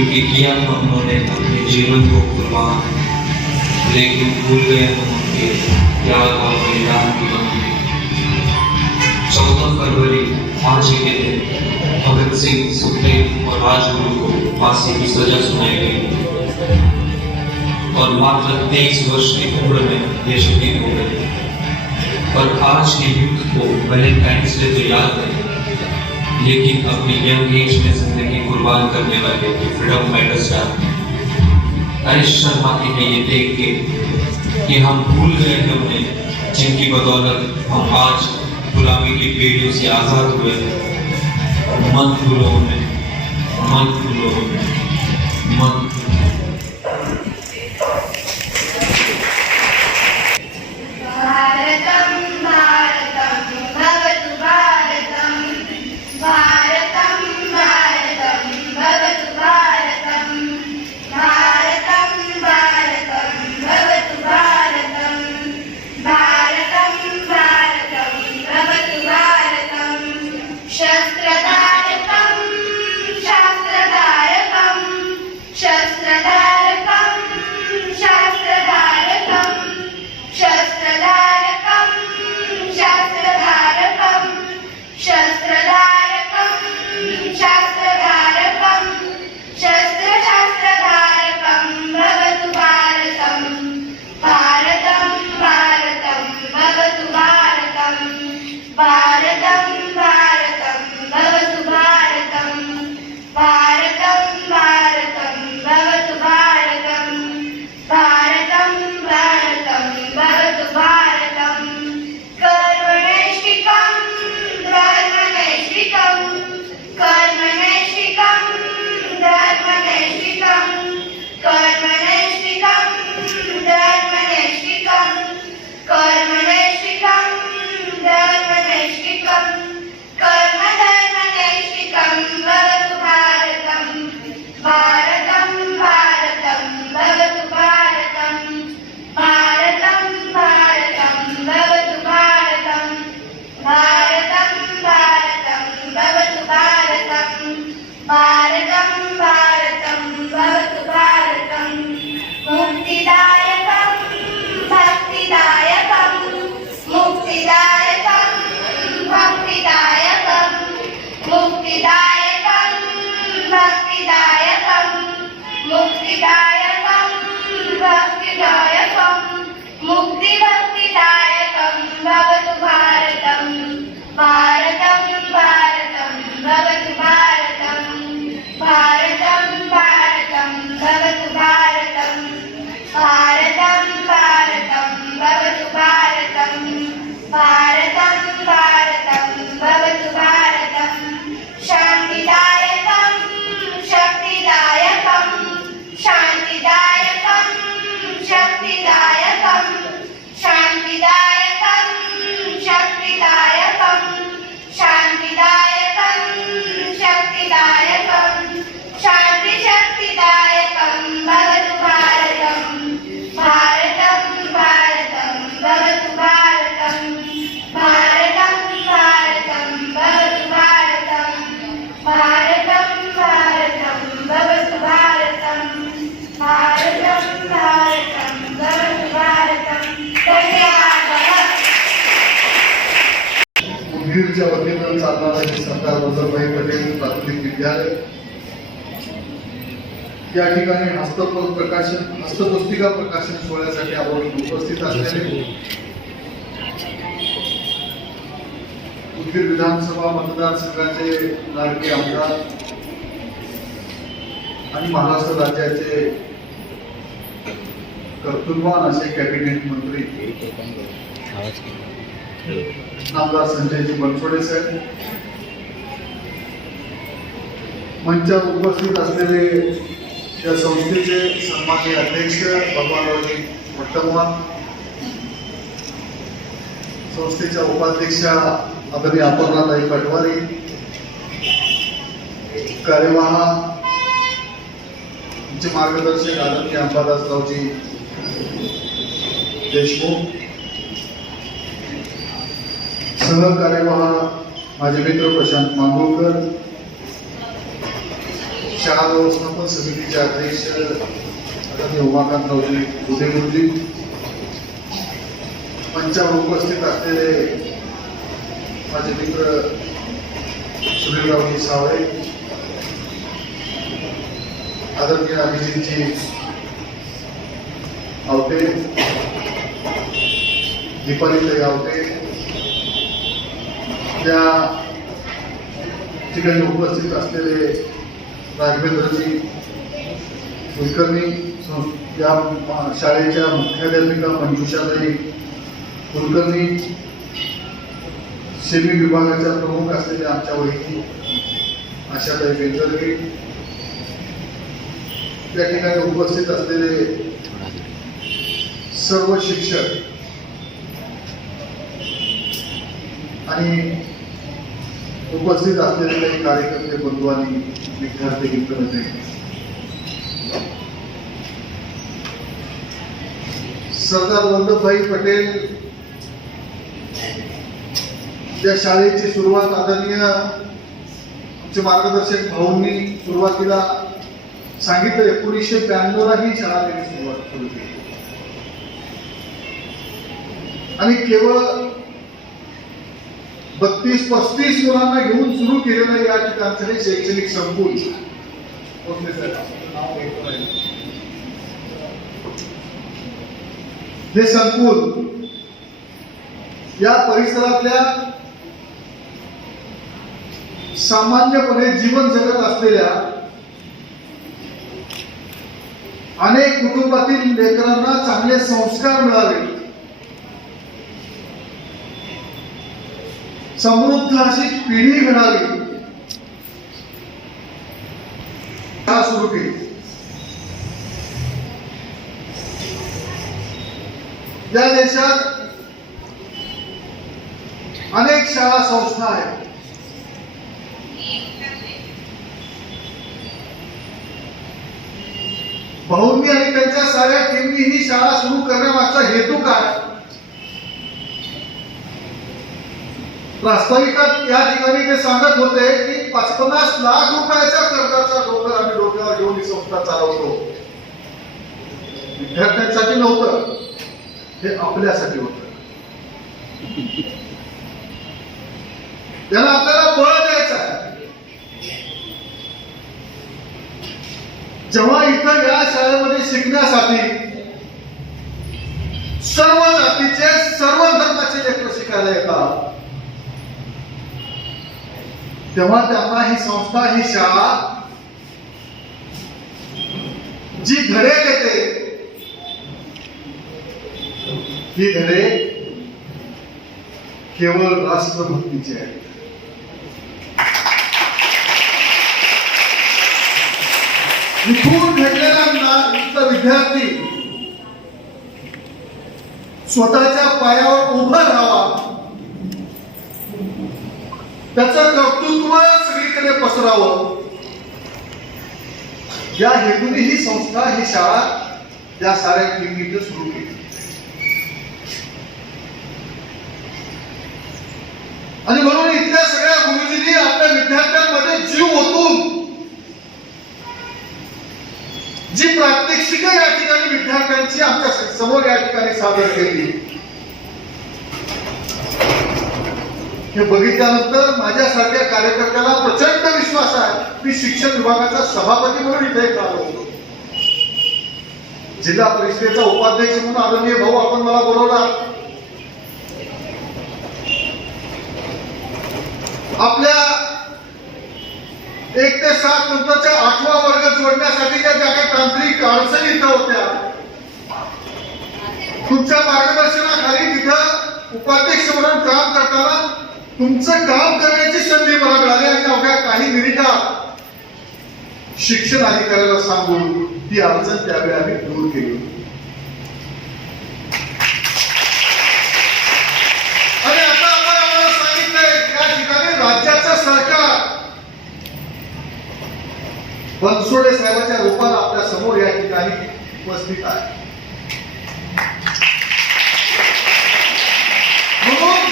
क्योंकि किया था उन्होंने अपने जीवन को कुर्बान, लेकिन भूल गए हम उनके त्याग और बलिदान की बात। 14 फरवरी आज ही के दिन भगत सिंह, सुखदेव और राजगुरु को फांसी की सजा सुनाई गई और मात्र 23 वर्ष की उम्र में ये शहीद हो गए। और आज के यूथ को वैलेंटाइंस डे तो याद है, लेकिन अपनी यंग एज में जिंदगी कुर्बान करने वाले फ्रीडम फाइटर्स का अरे शर्मा की ये देख के कि हम भूल गए हैं उन्हें, जिनकी बदौलत हम आज गुलामी की बेड़ियों से आजाद हुए हैं। मत भूलो उन्हें, मत भूलो उन्हें, मत भूलो। भारतं भारतं भवतु भारतं, भारतं भारतं भवतु भारतं, भारतं भारतं भवतु भारतं, भारतं भारतं भवतु भारतं। शस्त्रधारकं शास्त्रधारकं, शस्त्रधारकं शास्त्रधारकं, शस्त्रधारकं शास्त्रधारकं, शस्त्रधारकं शास्त्रधारकं, शस्त्रशास्त्रधारकं भवतु भारतं, भारतं भारतं भवतु भारतं, भारतं भारतं भवतु भारतं, भारतं भारतं भवतु भारतं, भारतं भारतं भवतु भारतं। कर्मणैष्ठिकं धर्मनैष्ठिकं, कर्मणैष्ठिकं धर्मनैष्ठिकं, कर्मणैष्ठिकं धर्मनैष्ठिकं, कर्मणैष्ठिकं धर्मनैष्ठिकं, कर्मधर्मनैष्ठिकं भवतु भारतं, भारतं भारतं भवतु भारतं, भारतं भारतं भवतु भारतं, भारतं भारतं भवतु भारतं, भारतं भारतं भवतु भारतं। मुक्तिदायकं भक्तिदायकं, मुक्तिदायकं भक्तिदायकं, मुक्तिदायकं भक्तिदायकं, मुक्तिदायकं भक्तिदायकं, मुक्तिभक्तिदायकं भवतु भारतं, भारतं भारतं भवतु भारतं, भारतं भारतं भवतु भारतं, भारतं भारतं भवतु भारतं, भारतं भारतं भवतु भारतं। शान्तिदायकं शक्तिदायकं, शान्तिदायकं शक्तिदायकं, शान्तिदायकं शक्तिदायकं, शान्तिदायकं शक्तिदायकं, शान्तिशक्तिदायकं भवतु भारतं, भारतं भारतं भवतु भारतं, भारतं भारतं भवतु भारतं, भारतं भारतं भवतु भारतं, भारतं भारतं भवतु भारतं। धन्यवादः। उदगीरच्या वतीनं चालणारं हे सरदार वल्लभभाई पटेल प्राथमिक विद्यालय या ठिकाणी हस्तपुस्तिका प्रकाशन सोहळ्यासाठी आपण उपस्थित असलेले उदगीर विधानसभा मतदारसंघाचे लाडके आमदार आणि महाराष्ट्र राज्याचे कर्तृत्ववान असे कॅबिनेट मंत्री नामदार संजयजी बनसोडे साहेब, मंचावर उपस्थित असलेले या संस्थेचे सन्माननीय अध्यक्ष भगवानरावजी भट्टमवार, संस्थेच्या उपाध्यक्षा आदरणीय अपर्णाताई पटवारी, कार्यवाह मार्गदर्शक आदरणीय अंबादासरावजी देशमुख, सहकार्यवाह माझे मित्र प्रशांत मांगोळकर, शाळा व्यवस्थापन समितीचे अध्यक्ष आदरणीय उमाकांतरावजी उदयगुरुजी, मंचावर उपस्थित असलेले माझे मित्र सुनीलरावजी सावळे, आदरणीय अभिजितजी आवटे, दीपालीताई आवटे, त्या ठिकाणी उपस्थित असलेले राघवेंद्रजी कुलकर्णी, या शाळेच्या मुख्याध्यापिका मंजुषाताई कुलकर्णी, सेमी विभागाच्या प्रमुख असलेले आमच्या वहिनी आशाताई बेंजरगे, त्या ठिकाणी उपस्थित असलेले सर्व शिक्षक आणि उपस्थित असलेले काही कार्यकर्ते बंधू आणि विद्यार्थी मित्र, सरदार वल्लभभाई पटेल या शाळेची सुरुवात आदरणीय आमचे मार्गदर्शक भाऊंनी सुरुवातीला सांगितलं 1992 ला ही शाळा त्यांनी सुरुवात सुरू केली आणि केवळ 32-35 मुलांना घेऊन सुरू केलेलं या ठिकाणचं हे शैक्षणिक संकुल, हे संकुल या परिसरातल्या सामान्यपणे जीवन जगत असलेल्या अनेक कुटुंबातील लेकरांना चांगले संस्कार मिळावे, समृद्ध अशी पिढी घडावी, शाळा सुरू केली. या देशात अनेक शाळा संस्था आहेत. भाऊंनी आणि त्यांच्या साऱ्या टीमनी ही शाळा सुरू करण्यामागचा हेतू काय? प्रास्ताविकात या ठिकाणी ते सांगत होते की 50 लाख रुपयाच्या कर्जाचा डोंगर आम्ही डोक्यावर घेऊन ही संस्था चालवतो. विद्यार्थ्यांसाठी नव्हतं, हे आपल्यासाठी होतं. त्यांना आपल्याला बळ द्यायचं आहे. जेव्हा इथं या शाळेमध्ये शिकण्यासाठी सर्व जातीचे सर्व धर्माचे लेकरं शिकायला येतात, तेव्हा त्यांना ही संस्था, ही शाळा जी धडे देते, ही धडे केवळ राष्ट्रभक्तीचे आहेत. इथून घडलेला विद्यार्थी स्वतःच्या पायावर उभा राहावा, त्याचं कर्तृत्व सगळीकडे पसरावं, या हेतूने ही संस्था, ही शाळा या साऱ्या टीमनी सुरू केली. आणि म्हणून इथल्या सगळ्या गुरुजींनी आपल्या विद्यार्थ्यांमध्ये जीव ओतून जी प्रात्यक्षिकं या ठिकाणी विद्यार्थ्यांची आमच्या समोर या ठिकाणी सादर केली, हे बघितल्यानंतर माझ्यासारख्या कार्यकर्त्याला प्रचंड विश्वास आहे. मी शिक्षण विभागाचा सभापती म्हणून इथे आलो होतो. जिल्हा परिषदेचा उपाध्यक्ष म्हणून आदरणीय भाऊ आपण मला बोलवला. आपल्या 1 ते 7 नंतरच्या 8वा वर्ग जोडण्यासाठी ज्या काही तांत्रिक अडचणी इथं होत्या, तुमच्या मार्गदर्शनाखाली तिथं उपाध्यक्ष म्हणून काम करताना तुमचं काम करण्याची संधी मला मिळाली आणि अवघ्या काही मिनिटात शिक्षण अधिकाऱ्याला सांगून ती अडचण त्यावेळी आम्ही दूर केली. आणि आता आपण आम्हाला सांगितलंय या ठिकाणी राज्याचं सरकार बनसोडे साहेबांच्या रूपात आपल्या समोर या ठिकाणी उपस्थित आहे. म्हणून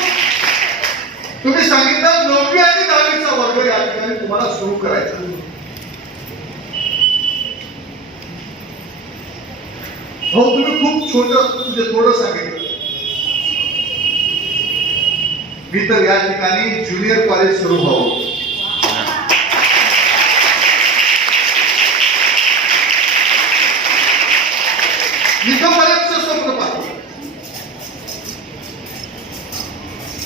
तुम्ही सांगितलं 9वी आणि 10वीचा वर्ग या ठिकाणी तुम्हाला सुरू करायचा. हो तुम्ही खूप छोटं म्हणजे थोडं सांगितलं. मी तर या ठिकाणी ज्युनियर कॉलेज सुरू व्हावं इथंपर्यंतचं स्वप्न पाहतो.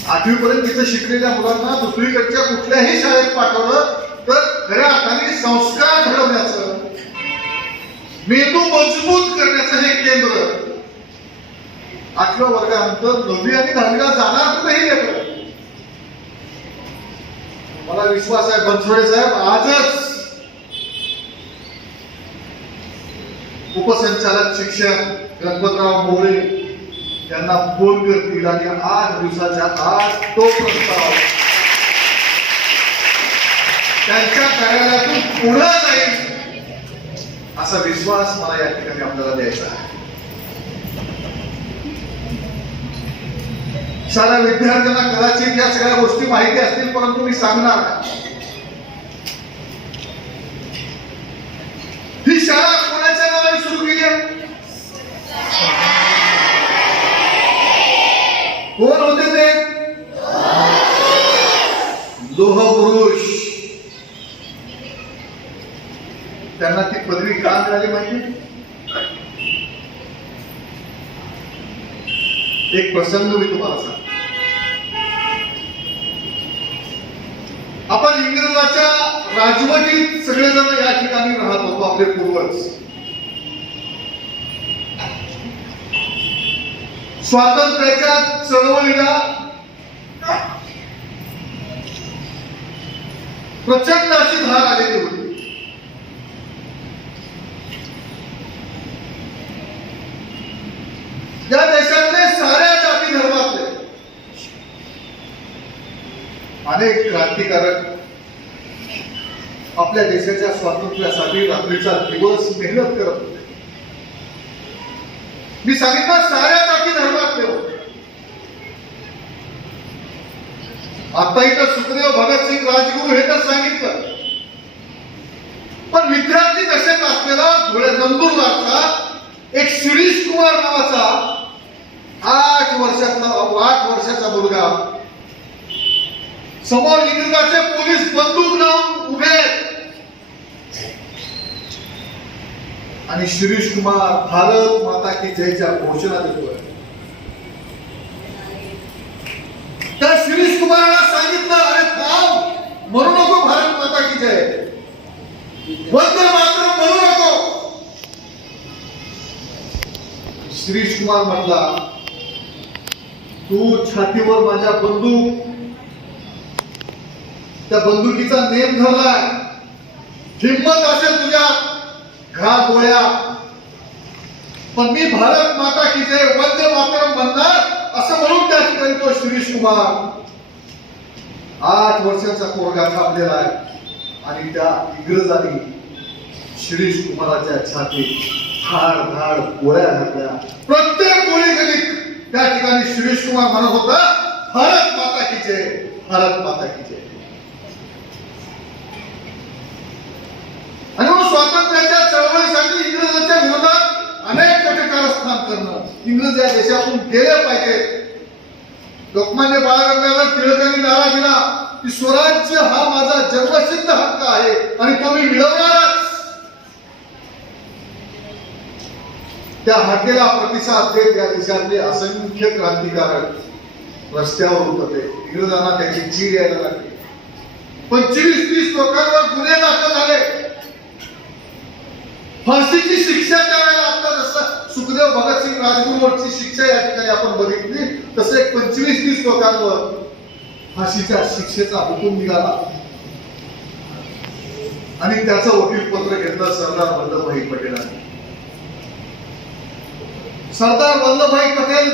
8वी पर्यंत तिथं शिकलेल्या मुलांना दुसरीकडच्या कुठल्याही शाळेत पाठवलं तर खऱ्या अर्थाने संस्कार घडवण्याचं, मेंदू मजबूत करण्याचं हे केंद्र 8व्या वर्गानंतर 9वी आणि 10वीला जाणार कुठेही लेकरं. मला विश्वास आहे बनसोडे साहेब आजच उपसंचालक शिक्षण गणपतराव मोरे यांना फोन करतील आणि 8 दिवसाच्या आत तो प्रस्ताव त्यांच्या कार्यालयातून पुढे जाईल असा विश्वास मला या ठिकाणी आपल्याला द्यायचा आहे. साऱ्या विद्यार्थ्यांना कदाचित या सगळ्या गोष्टी माहिती असतील, परंतु मी सांगणार नाही. ही शाळा कोणाच्या नावाने सुरू केली आहे? कोण होते ते? लोह पुरुष. त्यांना ती पदवी का मिळाली माहिती? एक प्रसंग मी तुम्हाला सांगतो. आपण इंग्रजाच्या राजवटीत सगळेजण या ठिकाणी राहत होतो, आपले पूर्वज. स्वातंत्र्याच्या चळवळीला प्रचंड अशी धार आलेली होती. या देशातले साऱ्या जाती धर्मातले अनेक क्रांतिकारक आपल्या देशाच्या स्वातंत्र्यासाठी रात्रीचा दिवस मेहनत करत होते. मी सांगितलं साऱ्या जाती धर्मातले होते. आता इथं सुखदेव भगतसिंग राजगुरू हे तर सांगितलं, पण विद्यार्थी दशेत असलेला धुळे नंदुरबारचा एक शिरीष कुमार नावाचा 8 वर्षाचा मुलगा समोर इंग्रजाचे पोलीस बंदूक लावून उभे आणि शिरीष कुमार भारत माता की जयच्या घोषणा देतोय. त्या शिरीष कुमाराला सांगितलं, अरे थांब, म्हणू नको भारत माता की जय, वंदे मातरम म्हणू नको. शिरीष कुमार म्हटला, तू छातीवर माझ्या बंदूक, त्या बंदुकीचा नेम धरलाय, हिंमत असेल तुझ्या घा गोळ्या, पण मी भारत माता की जय वंदे मातरम म्हणणार असं म्हणून त्या ठिकाणी तो शिरीष कुमार 8 वर्षाचा पोरगा थांबलेला आहे आणि त्या इंग्रजांनी शिरीष कुमाराच्या छातीत धाड धाड गोळ्या घातल्या. प्रत्येक गोळी गणित त्या ठिकाणी शिरीष कुमार म्हणत होता, भारत माता की जय, भारत माता की जय. आणि मग स्वातंत्र्याच्या चळवळीसाठी इंग्रजांच्या विरोधात अनेक कारस्थान करणं, इंग्रज या देशातून गेले पाहिजे. लोकमान्य बाळ गंगाधर टिळकांनी नारा दिला की स्वराज्य हा माझा जन्मसिद्ध हक्क आहे आणि तो मी मिळवणारच. त्या हक्केला प्रतिसाद देत या देशातले असंख्य क्रांतिकारक रस्त्यावर उतरले. इंग्रजांना त्याची चीड यायला लागली. 25-30 लोकांवर गुन्हे दाखल झाले. फाशीची शिक्षा त्यावेळेला आता जसं सुखदेव भगतसिंग राजगुरूवरची शिक्षा या ठिकाणी आपण बघितली, तसे 25-30 लोकांवर फाशीच्या शिक्षेचा हुकूम निघाला आणि त्याचं वकीलपत्र घेतलं सरदार वल्लभभाई पटेलांनी. सरदार वल्लभभाई पटेल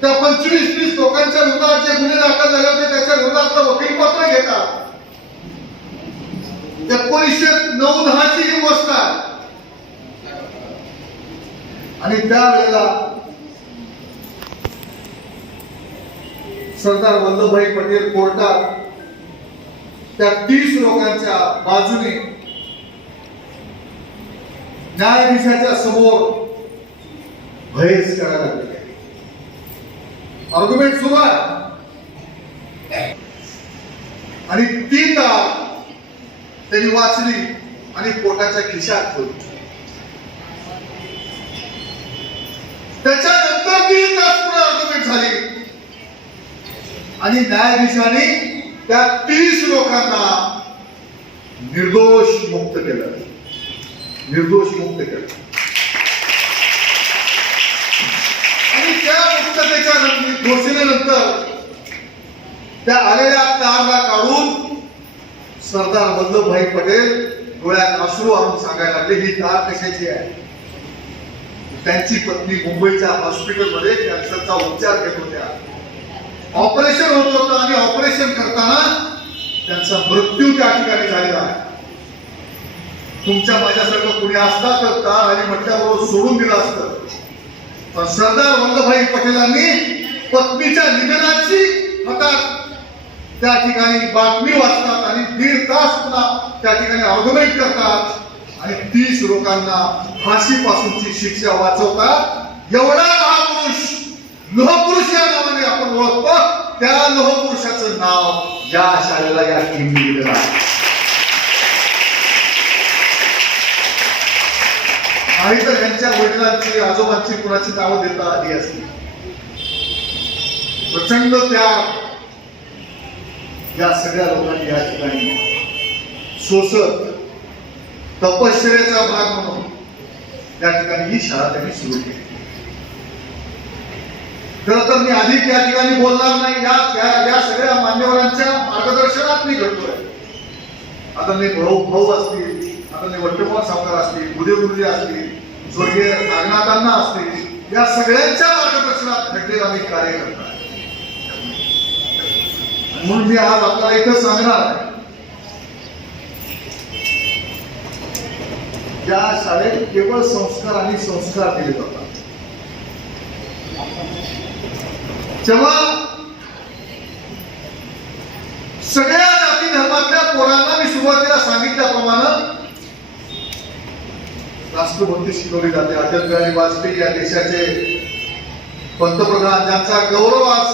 त्या 25-30 लोकांच्या विरोधात जे गुन्हे दाखल झाले होते त्याच्या विरोधातलं वकीलपत्र घेतात. 1909-10ची ही गोष्ट आहे. आणि त्यावेळेला सरदार वल्लभभाई पटेल कोर्टात त्या 30 लोकांच्या बाजूने न्यायाधीशाच्या समोर भयच करायला लागले. आर्ग्युमेंट सुरू आहे आणि ती तार त्यांनी वाचली आणि पोटाच्या खिशात ठेवली. त्याच्यानंतर 3 तास पुढे आर्ग्युमेंट झाली आणि न्यायाधीशाने त्या 30 लोकांना निर्दोष मुक्त केलं. निर्दोष मुक्त केलं आणि त्या मुक्ततेच्या घोषणेनंतर त्या आलेल्या तारला काढून सरदार वल्लभभाई पटेल डोळ्यात अश्रू आणून सांगायला लागले, ही तार कशाची आहे. त्यांची पत्नी मुंबईच्या हॉस्पिटलमध्ये कॅन्सरचा उपचार घेत होत्या. ऑपरेशन होत होतं आणि ऑपरेशन करताना त्यांचा मृत्यू त्या ठिकाणी झालेला आहे. तुमच्या माझ्यासारखं कुणी असता तर तार आणि म्हटल्याबरोबर सोडून दिलं असतं. पण सरदार वल्लभभाई पटेलांनी पत्नीच्या निधनाची हातात त्या ठिकाणी बातमी वाचतात आणि 1.5 तास पुन्हा त्या ठिकाणी आर्ग्युमेंट करतात आणि 30 लोकांना फाशीपासूनची शिक्षा वाचवतात. एवढा महापुरुष लोहपुरुष या नावाने आपण ओळखतो. त्या लोहपुरुषाचं नाव या शाळेला या टीमने दिलेलं आहे. आणि तर यांच्या वडिलांची आजोबांची कुणाची नावं देता आली असती. प्रचंड त्याग या सगळ्या लोकांनी या ठिकाणी सोसत तपश्चर्याचा भाग म्हणून या ठिकाणी ही शाळा त्यांनी सुरू केली. खरं तर मी अधिक या ठिकाणी बोलणार नाही. या सगळ्या मान्यवरांच्या मार्गदर्शनात मी घडतोय. आदरणीय भाऊ असतील, आदरणीय वट्टकुमार सावकार असतील, उदय गुरुजी असतील, स्वर्गीय नागनाथांना असतील, या सगळ्यांच्या मार्गदर्शनात घडलेला मी कार्य करणार आहे. म्हणून मी आज आपल्याला इथं सांगणार आहे, या शाळेत केवळ संस्कार आणि संस्कार दिले जातात. जेव्हा सगळ्या जाती धर्मातल्या पोरांना मी सुरुवातीला सांगितल्याप्रमाणे राष्ट्रभक्ती शिकवली जाते. अटल बिहारी वाजपेयी या देशाचे पंतप्रधान, ज्यांचा गौरव आज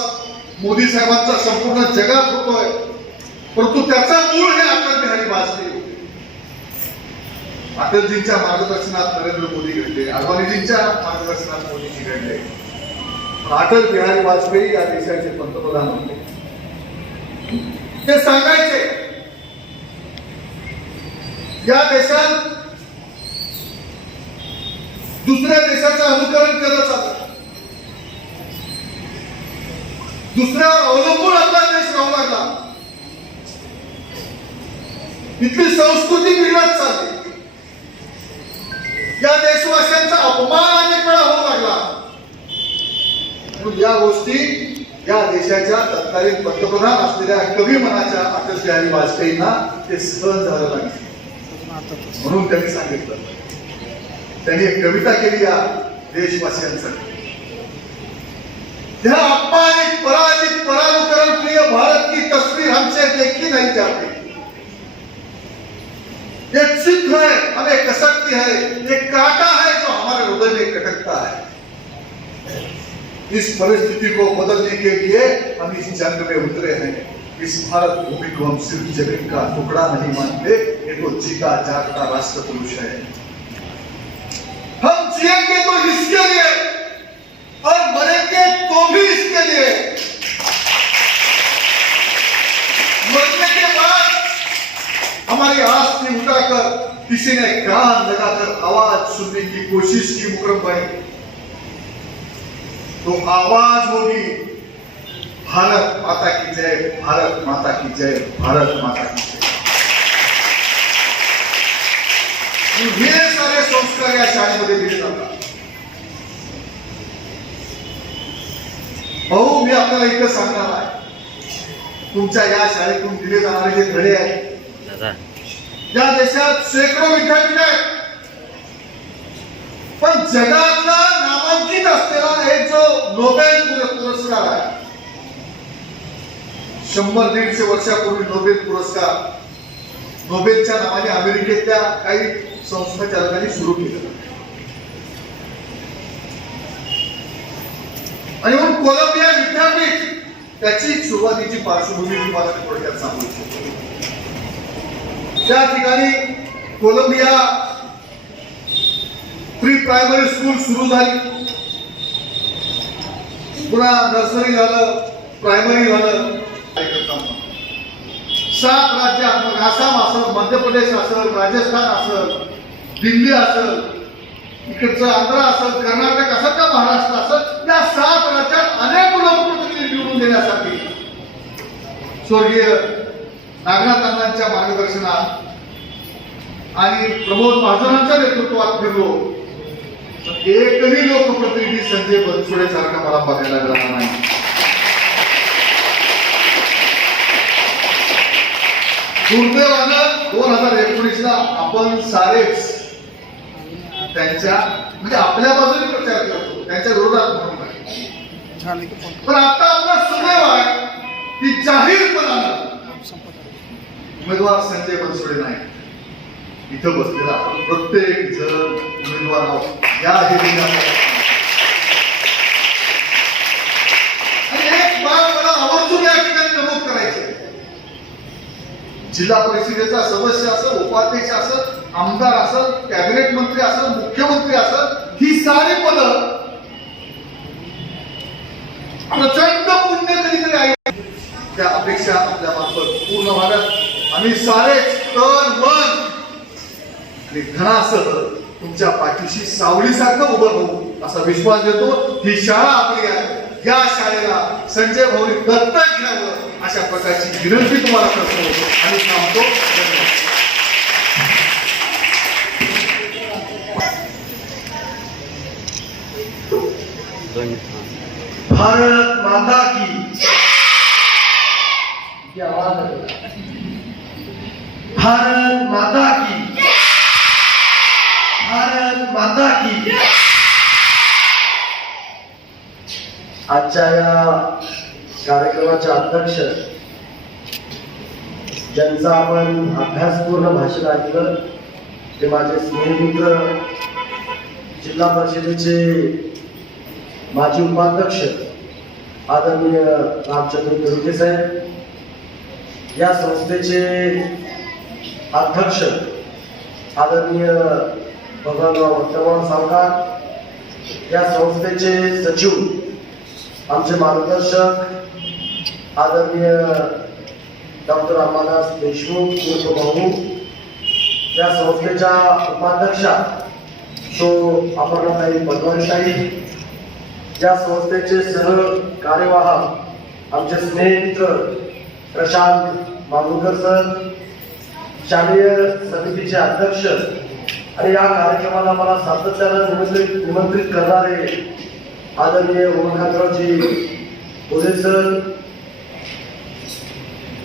मोदी साहेबांचा संपूर्ण जगात होतोय, परंतु त्याचा मूळ हे अटल बिहारी वाजपेयी होते. अटलजींच्या मार्गदर्शनात नरेंद्र मोदी घडले, अडवाणीजींच्या मार्गदर्शनात मोदीजी घडले. अटल बिहारी वाजपेयी या देशाचे पंतप्रधान होते. ते सांगायचे, या देशात दुसऱ्या देशाचं अनुकरण केलं जातं, दुसऱ्यावर अवलंबून आपला देश राहू लागला. इथली संस्कृती बिघडत चालली. या देशवासियांचा अपमान अनेक वेळा होऊ लागला. या गोष्टी या देशाच्या तत्कालीन पंतप्रधान असलेल्या कवी मनाच्या अटल बिहारी वाजपेयींना ते सहन झालं नाही. म्हणून त्यांनी सांगितलं, त्यांनी एक कविता केली या देशवासियांसाठी. यह अपमानित पराजित परानुकरण प्रिय भारत की तस्वीर हमसे देखी नहीं जाती. एक चित्र है हमें कसकती है, एक कांटा है जो हमारे हृदय में कटकता है. इस परिस्थिति को बदलने के लिए हम इस जंग में उतरे हैं. इस भारत भूमि को हम सिर्फ जमीन का टुकड़ा नहीं मानते, ये तो जीता जागता राष्ट्र पुरुष है. हम जिएंगे तो इसके लिए और मरेंगे तो भी इसके लिए. मरने के बाद हमारी आस्ती उठाकर किसी ने कान लगाकर आवाज सुनने की कोशिश की मुकरम भाई, तो आवाज होगी भारत माता की जय, भारत माता की जय, भारत माता की जय. हे सारे संस्कार या शाळेमध्ये दिले जातात. भाऊ, मी आपल्याला इथं सांगणार आहे, तुमच्या या शाळेतून दिले जाणारे जे धडे आहेत, या देशात शेकडो विद्यापीठ आहेत, पण जगातला नामांकित असलेला एक जो नोबेल पुरस्कार आहे, 100-150 वर्षापूर्वी नोबेल पुरस्कार नोबेलच्या नावाने अमेरिकेतल्या काही संस्थाचालकांनी सुरू केलं. कोलंबिया विद्यापीठ त्याची सुरुवातीची पार्श्वभूमी तुम्हाला मी थोडक्यात सांगू इच्छितो. त्या ठिकाणी कोलंबिया प्री प्रायमरी स्कूल सुरू झाली, पुन्हा नर्सरी झालं, प्रायमरी झालं. 7 राज्यात, मग आसाम असेल, मध्य प्रदेश असेल, राजस्थान असेल, दिल्ली असेल, इकडचं आंध्र असेल, कर्नाटक असेल का महाराष्ट्र असेल, या 7 राज्यात अनेक लोकप्रतिनिधी निवडून देण्यासाठी स्वर्गीय नागनाथ अण्णांच्या मार्गदर्शनात आणि प्रमोद महाजनांच्या नेतृत्वात फिरलो. एकही लोकप्रतिनिधी संजय बनसोडे सारखा मला बघायला मिळाला नाही. दुर्दैवानं 2019ला आपण सारेच त्यांच्या म्हणजे आपल्या बाजूने प्रचार करतो, त्यांच्या विरोधात म्हणून नाही. पण आता आपला सुदैव आहे की जाहीरपणानं उमेदवार संजय बनसोडे नाही, इथं बसलेला आपण प्रत्येक जण उमेदवार आहोत या हेतूने. आणि एक बाब मला आवर्जून या ठिकाणी नमूद करायचे, जिल्हा परिषदेचा सदस्य असेल, उपाध्यक्ष असेल, आमदार असेल, कॅबिनेट मंत्री असेल, मुख्यमंत्री असेल, ही सारी पदं प्रचंड पुण्य कधीतरी आहे. त्या अपेक्षा आपल्या मार्फत पूर्ण व्हाव्यात. आम्ही सारेच तन मन आणि धनासह तुमच्या पाठीशी सावलीसारखं उभं राहू असा विश्वास देतो. ही शाळा आपली आहे, या शाळेला संजय भाऊनी दत्तक घ्यावं अशा प्रकारची विनंती तुम्हाला करतो आणि थांबतो. भारत माता की आवाज आहे. भारत माता की, भारत माता की. आजच्या या कार्यक्रमाचे अध्यक्ष, ज्यांचं आपण अभ्यासपूर्ण भाषण ऐकलं, ते माझे स्नेहमित्र जिल्हा परिषदेचे माजी उपाध्यक्ष आदरणीय रामचंद्र तिरुके साहेब, या संस्थेचे अध्यक्ष आदरणीय भगवानराव वर्तमान सावकार, या संस्थेचे सचिव आमचे मार्गदर्शक आदरणीय डॉक्टर अंबादास देशमुख भाऊ, या संस्थेच्या उपाध्यक्षा सो अपर्णाताई पटवारीताई, या संस्थेचे सह कार्यवाहक आमचे स्नेहमित्र प्रशांत मांगुरकर सर, शालेय समितीचे अध्यक्ष आणि या कार्यक्रमाला मला सातत्यानं निमंत्रित करणारे आदरणीय ओमकांतरावजी बोले सर,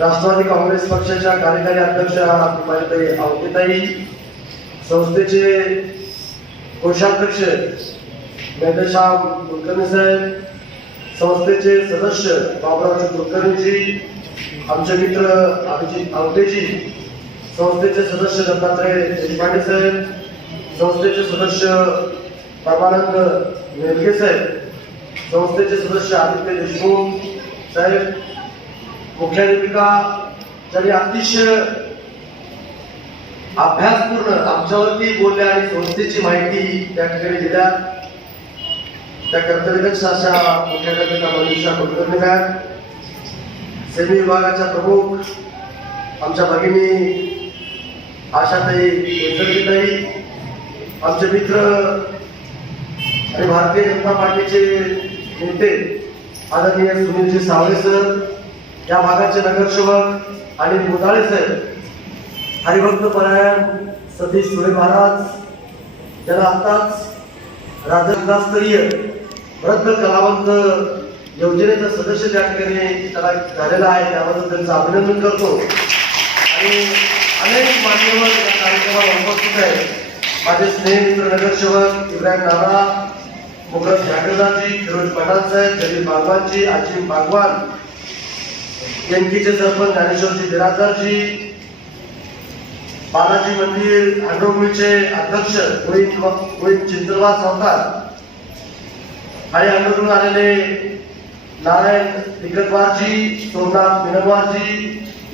राष्ट्रवादी काँग्रेस पक्षाच्या कार्यकारी अध्यक्ष रुपालीताई आवतेताई, संस्थेचे कोषाध्यक्ष मेधश्याम कुलकर्णी साहेब, संस्थेचे सदस्य बाबुराव कुलकर्णीजी, आमचे मित्र अभिजित आवटेजी, संस्थेचे सदस्य दत्तात्रय देशपांडे साहेब, संस्थेचे सदस्य परमानंद मेलगे साहेब, संस्थेचे सदस्य आदित्य देशमुख साहेब, मुख्याध्यापिका ज्यांनी अतिशय अभ्यासपूर्ण आमच्यावरती बोलल्या आणि संस्थेची माहिती त्या ठिकाणी दिल्या, त्या कर्तव्यदक्ष अशा मुख्याध्यापिका मनीषा कुलकर्णी मॅम, सेमी विभागाच्या प्रमुख आमच्या भगिनी आशाताई केसरकीताई, आमचे मित्र आणि भारतीय जनता पार्टीचे नेते आदरणीय सुनीलजी सावळे सर, या भागाचे नगरसेवक आणि मुदाळे साहेब, हरिभक्त परायण सतीश सुरे महाराज, ज्यांना आताच राज्यस्तरीय वृद्ध कलावंत योजनेचा सदस्य त्या ठिकाणी त्याला झालेला आहे, त्याबद्दल त्यांचं अभिनंदन करतो. आणि अनेक मान्यवर या कार्यक्रमाला उपस्थित आहेत. माझे स्नेहमित्र नगरसेवक इब्राहिम नाना, मुकरम ठाकरदाजी, फिरोज पठाण साहेब, जलील बागवानजी, अजीम बागवान, एनकीचे सरपंच ज्ञानेश्वरजी बिराजदारजी, बालाजी मंदिर अंडरग्राऊंडचे अध्यक्ष गोविंद चिंतलवार सावकार आणि अंडरग्राऊंड आलेले नारायण निकटवारजी, सोमनाथ मिनवारजी,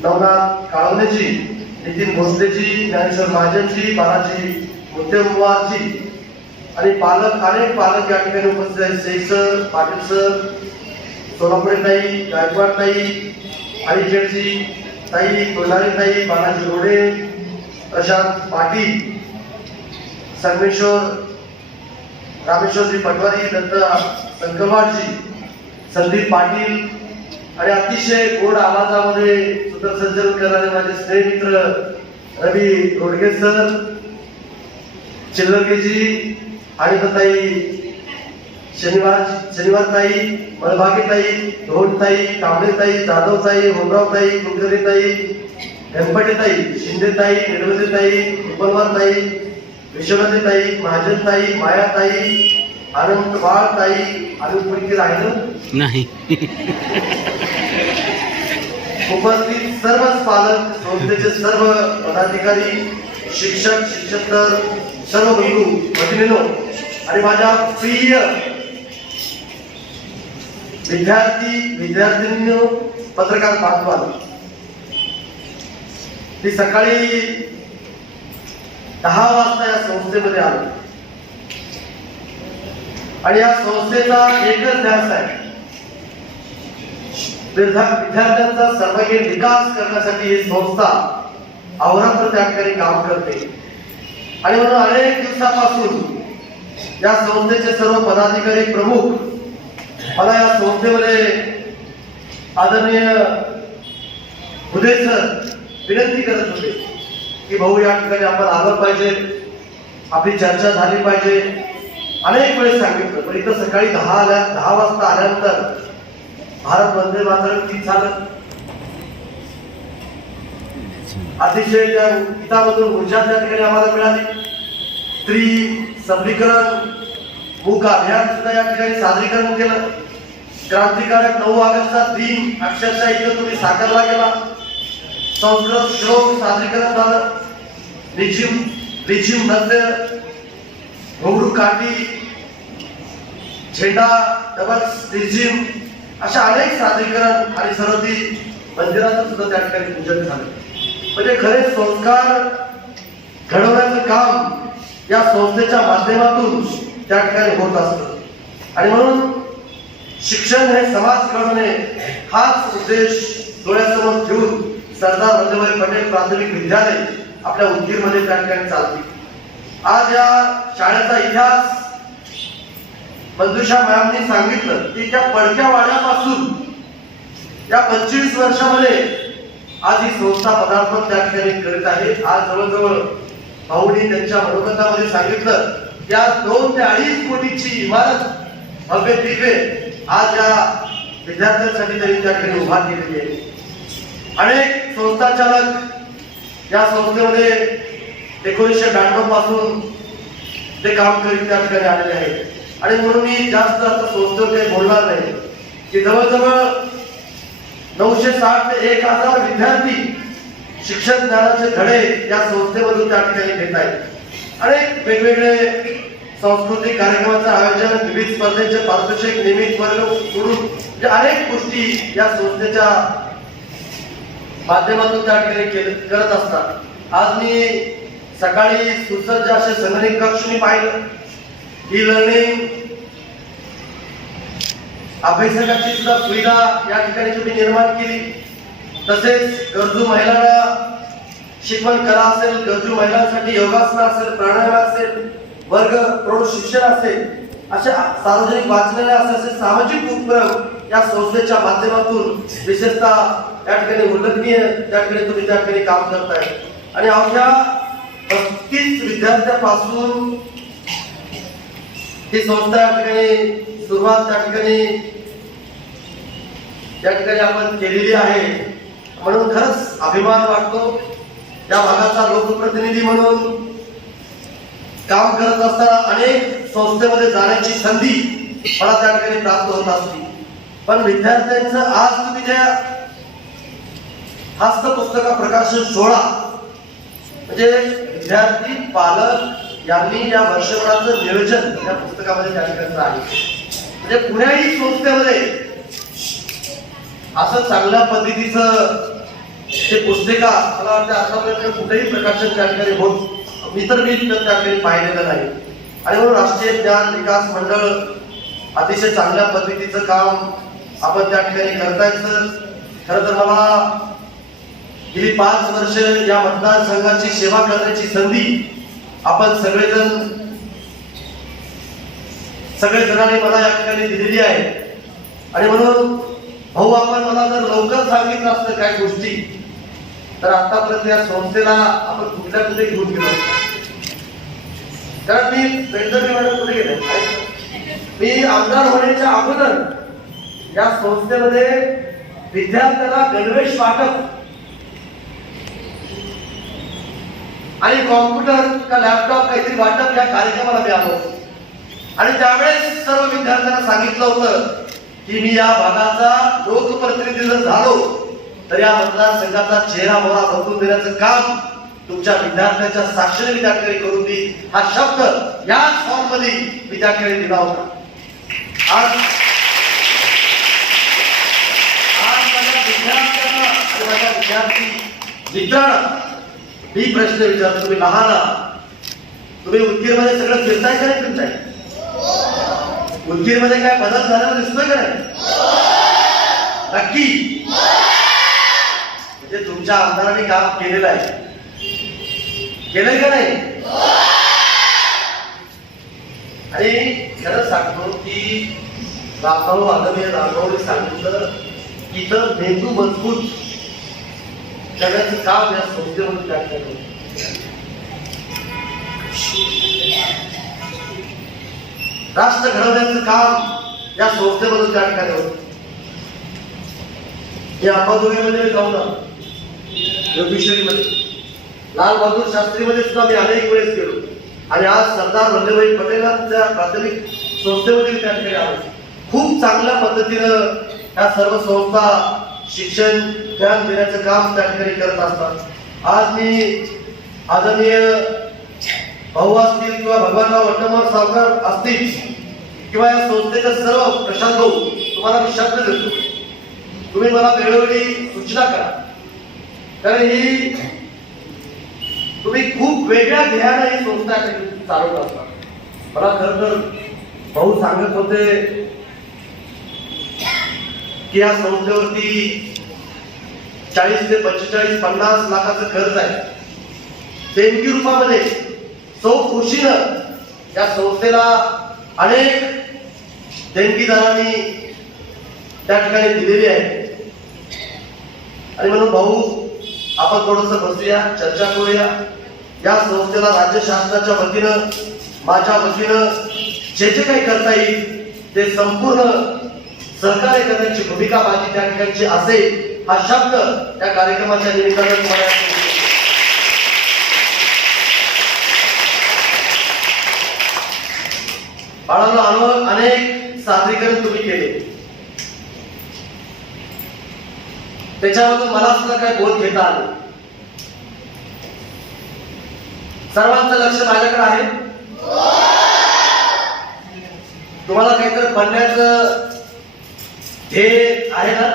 नवनाथ काळवणेजी, नितीन भोसलेजी, ज्ञानेश्वर महाजनजी, बालाजी मुत्तेमवारजी आणि अनेक पालक या ठिकाणी उपस्थित आहेत. शेख सर, पाटील सर, सोनापुरे ताई, गायकवाड ताई, अलीखेडची ताई, कोल्हारी ताई, बालाजी रोडे, प्रशांत पाटील, संगमेश्वर, रामेश्वरजी पटवारी, दत्त संकवारजी, संदीप पाटील आणि अतिशय गोड आवाजामध्ये सूत्रसंचलन करणारे माझे स्नेहमित्र रवी रोडगे सर, चिल्लरगेजी, ताई, शनिवार ताई, मळभागे ताई, धोंड ताई, कांबळे ताई, जाधव ताई, होमराव ताई, कुलकर्णी ताई, गणपती ताई, शिंदे ताई, निर्मले ताई, उपलवार ताई, विश्वनाथी ताई, महाजन ताई, माया ताई, आनंद वाळ ताई, आनंदपुरकी राहिलं नाही. उपस्थित सर्वच पालक, संस्थेचे सर्व पदाधिकारी, शिक्षक, शिक्षकेतर, सर्व बंधू भगिनींनो आणि माझ्या प्रिय विद्यार्थिनींनो, पत्रकार बांधवांनो, मी सकाळी 10 वाजता या संस्थेमध्ये आलो आणि या संस्थेचा एकच ध्यास आहे, विद्यार्थ्यांचा सर्वांगीण विकास करण्यासाठी ही संस्था अहोरात्र त्या ठिकाणी काम करते. आणि म्हणून अनेक दिवसापासून या संस्थेचे सर्व पदाधिकारी प्रमुख मला या संस्थेमध्ये आदरणीय उदय सर विनंती करत होते की भाऊ या ठिकाणी आपण आलं पाहिजे, आपली चर्चा झाली पाहिजे. अनेक वेळेस सांगितलं, पण इथं सकाळी 10 वाजता आल्यानंतर भारत वंदे मातरम गीत झालं. अतिशय त्या गीतामधून ऊर्जा त्या ठिकाणी आम्हाला मिळाली. स्त्री सबलीकरण मूक अभियान सुद्धा या ठिकाणी सादरीकरण केलं. क्रांतिकारक 9 ऑगस्टचा दिन अक्षरशः इथं तुम्ही साकारला गेला. संस्कृत श्लोक सादरीकरण झालं. रिझिम नृत्य, घोंगडू काठी, झेंडा, डबल रिझिम अशा अनेक सादरीकरण आणि सरस्वती मंदिराचं सुद्धा त्या ठिकाणी पूजन झालं. म्हणजे खरे संस्कार घडवण्याचं काम या संस्थेच्या माध्यमातून त्या ठिकाणी होत असतं. आणि म्हणून शिक्षण हे समाज घडवणे हाच उद्देश डोळ्यासमोर ठेवून सरदार वल्लभभाई पटेल प्राथमिक विद्यालय आपल्या उदगीरमध्ये त्या ठिकाणी चालते. आज या शाळेचा इतिहास मंजुषा मॅमनी सांगितलं की त्या पडक्या वाड्यापासून या 25 वर्षामध्ये आज ही संस्था पदार्पण त्या ठिकाणी करत आहे. आज जवळजवळ भाऊनी त्यांच्या मनोगतामध्ये सांगितलं की आज 2 ते 2.5 कोटीची इमारत भव्य दिव्य आज या विद्यार्थ्यांसाठी त्यांनी त्या ठिकाणी उभा केलेली आहे. अनेक संस्था चालक या संस्थेमध्ये 1992 पासून ते काम करीत त्या ठिकाणी आलेले आहेत. आणि म्हणून मी जास्त आता संस्थेवर काही बोलणार नाही की जवळजवळ 960 ते 1000 विद्यार्थी शिक्षण ज्ञानाचे धडे या संस्थेमधून त्या ठिकाणी घेत आहेत. अनेक वेगवेगळे सांस्कृतिक कार्यक्रमाचं आयोजन, विविध स्पर्धेचे पारितोषिक, नियमित वर्ग सोडून म्हणजे अनेक गोष्टी या संस्थेच्या माध्यमातून त्या ठिकाणी करत असतात. आज मी सकाळी सुसज्ज असे संगणक कक्ष मी पाहिलं. ई लर्निंग अभ्यासकाची सुद्धा सुविधा या ठिकाणी तुम्ही निर्माण केली. तसेच गरजू महिलांना शिकवण कला असेल, गरजू महिलांसाठी योगासन असेल, प्राणायाम असेल, वर्ग प्रौढ शिक्षण असेल, अशा सार्वजनिक वाचनालय असे सामाजिक उपक्रम या संस्थेच्या माध्यमातून विशेषतः या ठिकाणी उल्लेखनीय त्या ठिकाणी तुम्ही त्या ठिकाणी काम करताय. आणि अवघ्या 32 विद्यार्थ्यांपासून ही संस्था या ठिकाणी सुरुवात त्या ठिकाणी आपण केलेली आहे. म्हणून खरंच अभिमान वाटतो. या भागाचा लोकप्रतिनिधी म्हणून काम करत असताना अनेक संस्थेमध्ये जाण्याची संधी मला त्या ठिकाणी प्राप्त होत असते. पण विद्यार्थ्यांचं आज तुम्ही ज्या हस्तपुस्तका प्रकाशन सोहळा म्हणजे विद्यार्थी पालक यांनी या वर्षभराचं नियोजन या पुस्तकामध्ये त्या ठिकाणी आहे. म्हणजे कुण्याही संस्थेमध्ये असं चांगल्या पद्धतीचं ते पुस्तिका मला वाटतं आतापर्यंत कुठेही प्रकाशन त्या ठिकाणी होत मी त्या ठिकाणी पाहिलेलं नाही. आणि म्हणून राष्ट्रीय ज्ञान विकास मंडळ अतिशय चांगल्या पद्धतीचं काम आपण त्या ठिकाणी करतायचं. खरं तर मला गेली 5 वर्ष या मतदारसंघाची सेवा करण्याची संधी आपण सगळेजणांनी मला या ठिकाणी दिलेली आहे. आणि म्हणून भाऊ आपण मला जर लवकर सांगितलं असतं काय गोष्टी तर आतापर्यंत या संस्थेला आपण कुठे घेऊन गेलो. कारण मी वेंडर मॅडम कुठे गेले, मी आमदार होण्याच्या अगोदर या संस्थेमध्ये विद्यार्थ्यांना गणवेश वाटप आणि कॉम्प्युटर का लॅपटॉप काहीतरी वाटप या कार्यक्रमाला मी आलो. आणि त्यावेळेस सर्व विद्यार्थ्यांना सांगितलं होतं की मी या भागाचा लोकप्रतिनिधी जर झालो तर या मतदारसंघाचा चेहरा मोहरा बदलून देण्याचं काम तुमच्या विद्यार्थ्यांच्या साक्षीने मी त्या ठिकाणी करून देईन. हा शब्द या फॉर्म मध्ये मी त्या ठिकाणी दिला होता. आज माझ्या विद्यार्थ्यांना आणि माझ्या विद्यार्थी मित्रांना मी प्रश्न विचारतो, तुम्ही लहान तुम्ही उदगीरमध्ये सगळं फिरताय का नाही फिरताय? उदगीरमध्ये काय बदल झाल्यावर दिसतोय का नाही? नक्की म्हणजे तुमच्या आमदारांनी काम केलेलं आहे, केलंय का नाही? आणि खरं सांगतो की रामभाऊ आदरणीय रामभाऊने सांगितलं की इथं मेंदू मजबूत करण्याचं काम या संस्थेमध्ये त्या ठिकाणी राष्ट्र घडवण्याचं काम या संस्थेमधून त्या ठिकाणी होतं. या अंबाजोगाईमध्ये जाऊन योगेश्वरीमध्ये लाल बहादूर शास्त्रीमध्ये सुद्धा मी अनेक वेळेस गेलो. आणि आज सरदार वल्लभभाई पटेलांच्या प्राथमिक संस्थेमध्ये त्या ठिकाणी आलो. खूप चांगल्या पद्धतीनं या सर्व संस्था शिक्षण ज्ञान देण्याचं काम त्या ठिकाणी करत असतात. आज मी आदरणीय भाऊ असतील किंवा भगवानराव वट्टमर सावकार असतील किंवा या संस्थेचे सर्व प्रशांत भाऊ तुम्हाला मी शब्द देतो, तुम्ही मला वेळोवेळी सूचना करा. कारण ही तुम्ही खूप वेगळ्या ध्येयाने ही संस्था चालवत असता. मला खरं तर भाऊ सांगत होते की या संस्थेवरती 40 ते 45 50 लाखाचं कर्ज आहे. देणगी रूपामध्ये सौ खुशीनं या संस्थेला अनेक देणगीदारांनी त्या ठिकाणी दिलेली आहे. आणि म्हणून भाऊ आपण थोडंसं बसूया, चर्चा करूया. या संस्थेला राज्य शासनाच्या वतीनं माझ्या वतीनं जे जे काही करता येईल ते संपूर्ण सहकार्य करण्याची भूमिका माझी त्या ठिकाणची असेल. हा शब्द त्या कार्यक्रमाच्या निमित्तानं तुम्हाला बाळांनो अनेक सादरीकरण तुम्ही केले, त्याच्यामधून मला सुद्धा काही बोध घेता आले. सर्वांचं लक्ष माझ्याकडे आहे. तुम्हाला काहीतरी बनण्याचं ध्येय आहे ना?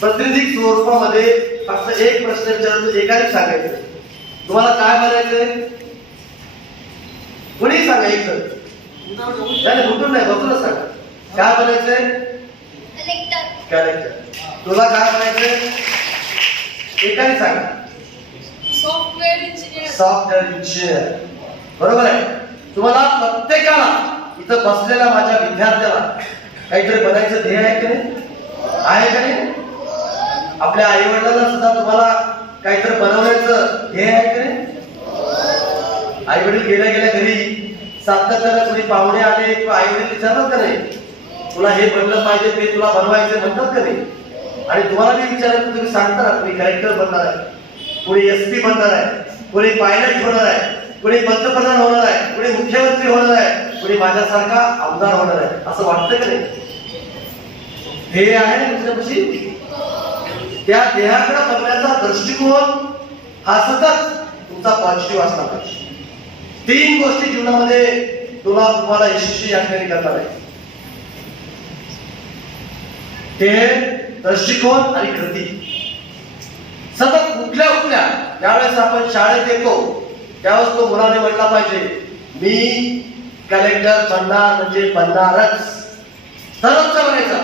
प्रातिनिधिक स्वरूपामध्ये फक्त एक प्रश्न विचारतो, एकाने सांगायचं तुम्हाला काय बनायचंय. कोणी सांगा एक जण कुठून नाही बघूनच सांगा काय बनायचंय. कलेक्टर. तुला काय बनायचंय एकाने सांगा. Software engineer. Software engineer. बरोबर आहे. तुम्हाला प्रत्येकाला इथं बसलेल्या माझ्या विद्यार्थ्याला काहीतरी बनायचं ध्येय आहे की नाही? आहे का नाही? आपल्या आई वडिलांना सुद्धा तुम्हाला काहीतरी बनवण्याचं ध्येय आहे की नाही? आई वडील गेल्या गेल्या घरी सातत्यानं कोणी पाहुणे आले किंवा आई वडील विचारतात का नाही तुला हे बनलं पाहिजे ते तुला बनवायचं म्हणतात का नाही? आणि तुम्हाला मी विचारलं तुम्ही सांगता ना कोणी कलेक्टर बनणार आहे, कोणी SP बनणार आहे, कोणी पायलट होणार आहे, कोणी पंतप्रधान होणार आहे, कोणी मुख्यमंत्री होणार आहे, कोणी माझ्यासारखा आमदार होणार आहे. असं वाटतं का नाही? ध्येय आहे ना तुमच्यापाशी. त्या ध्येयाकडे बघण्याचा दृष्टिकोन हा सतत तुमचा पॉझिटिव्ह असला पाहिजे. 3 गोष्टी जीवनामध्ये तुम्हाला यशस्वी या ठिकाणी करणार आहे. ते दृष्टिकोन आणि कृती. सतत कुठल्या ज्यावेळेस आपण शाळेत येतो त्यावेळेस तो मुलाने म्हटला पाहिजे मी कलेक्टर बनणार म्हणजे बनणारच, तरच बनायचा.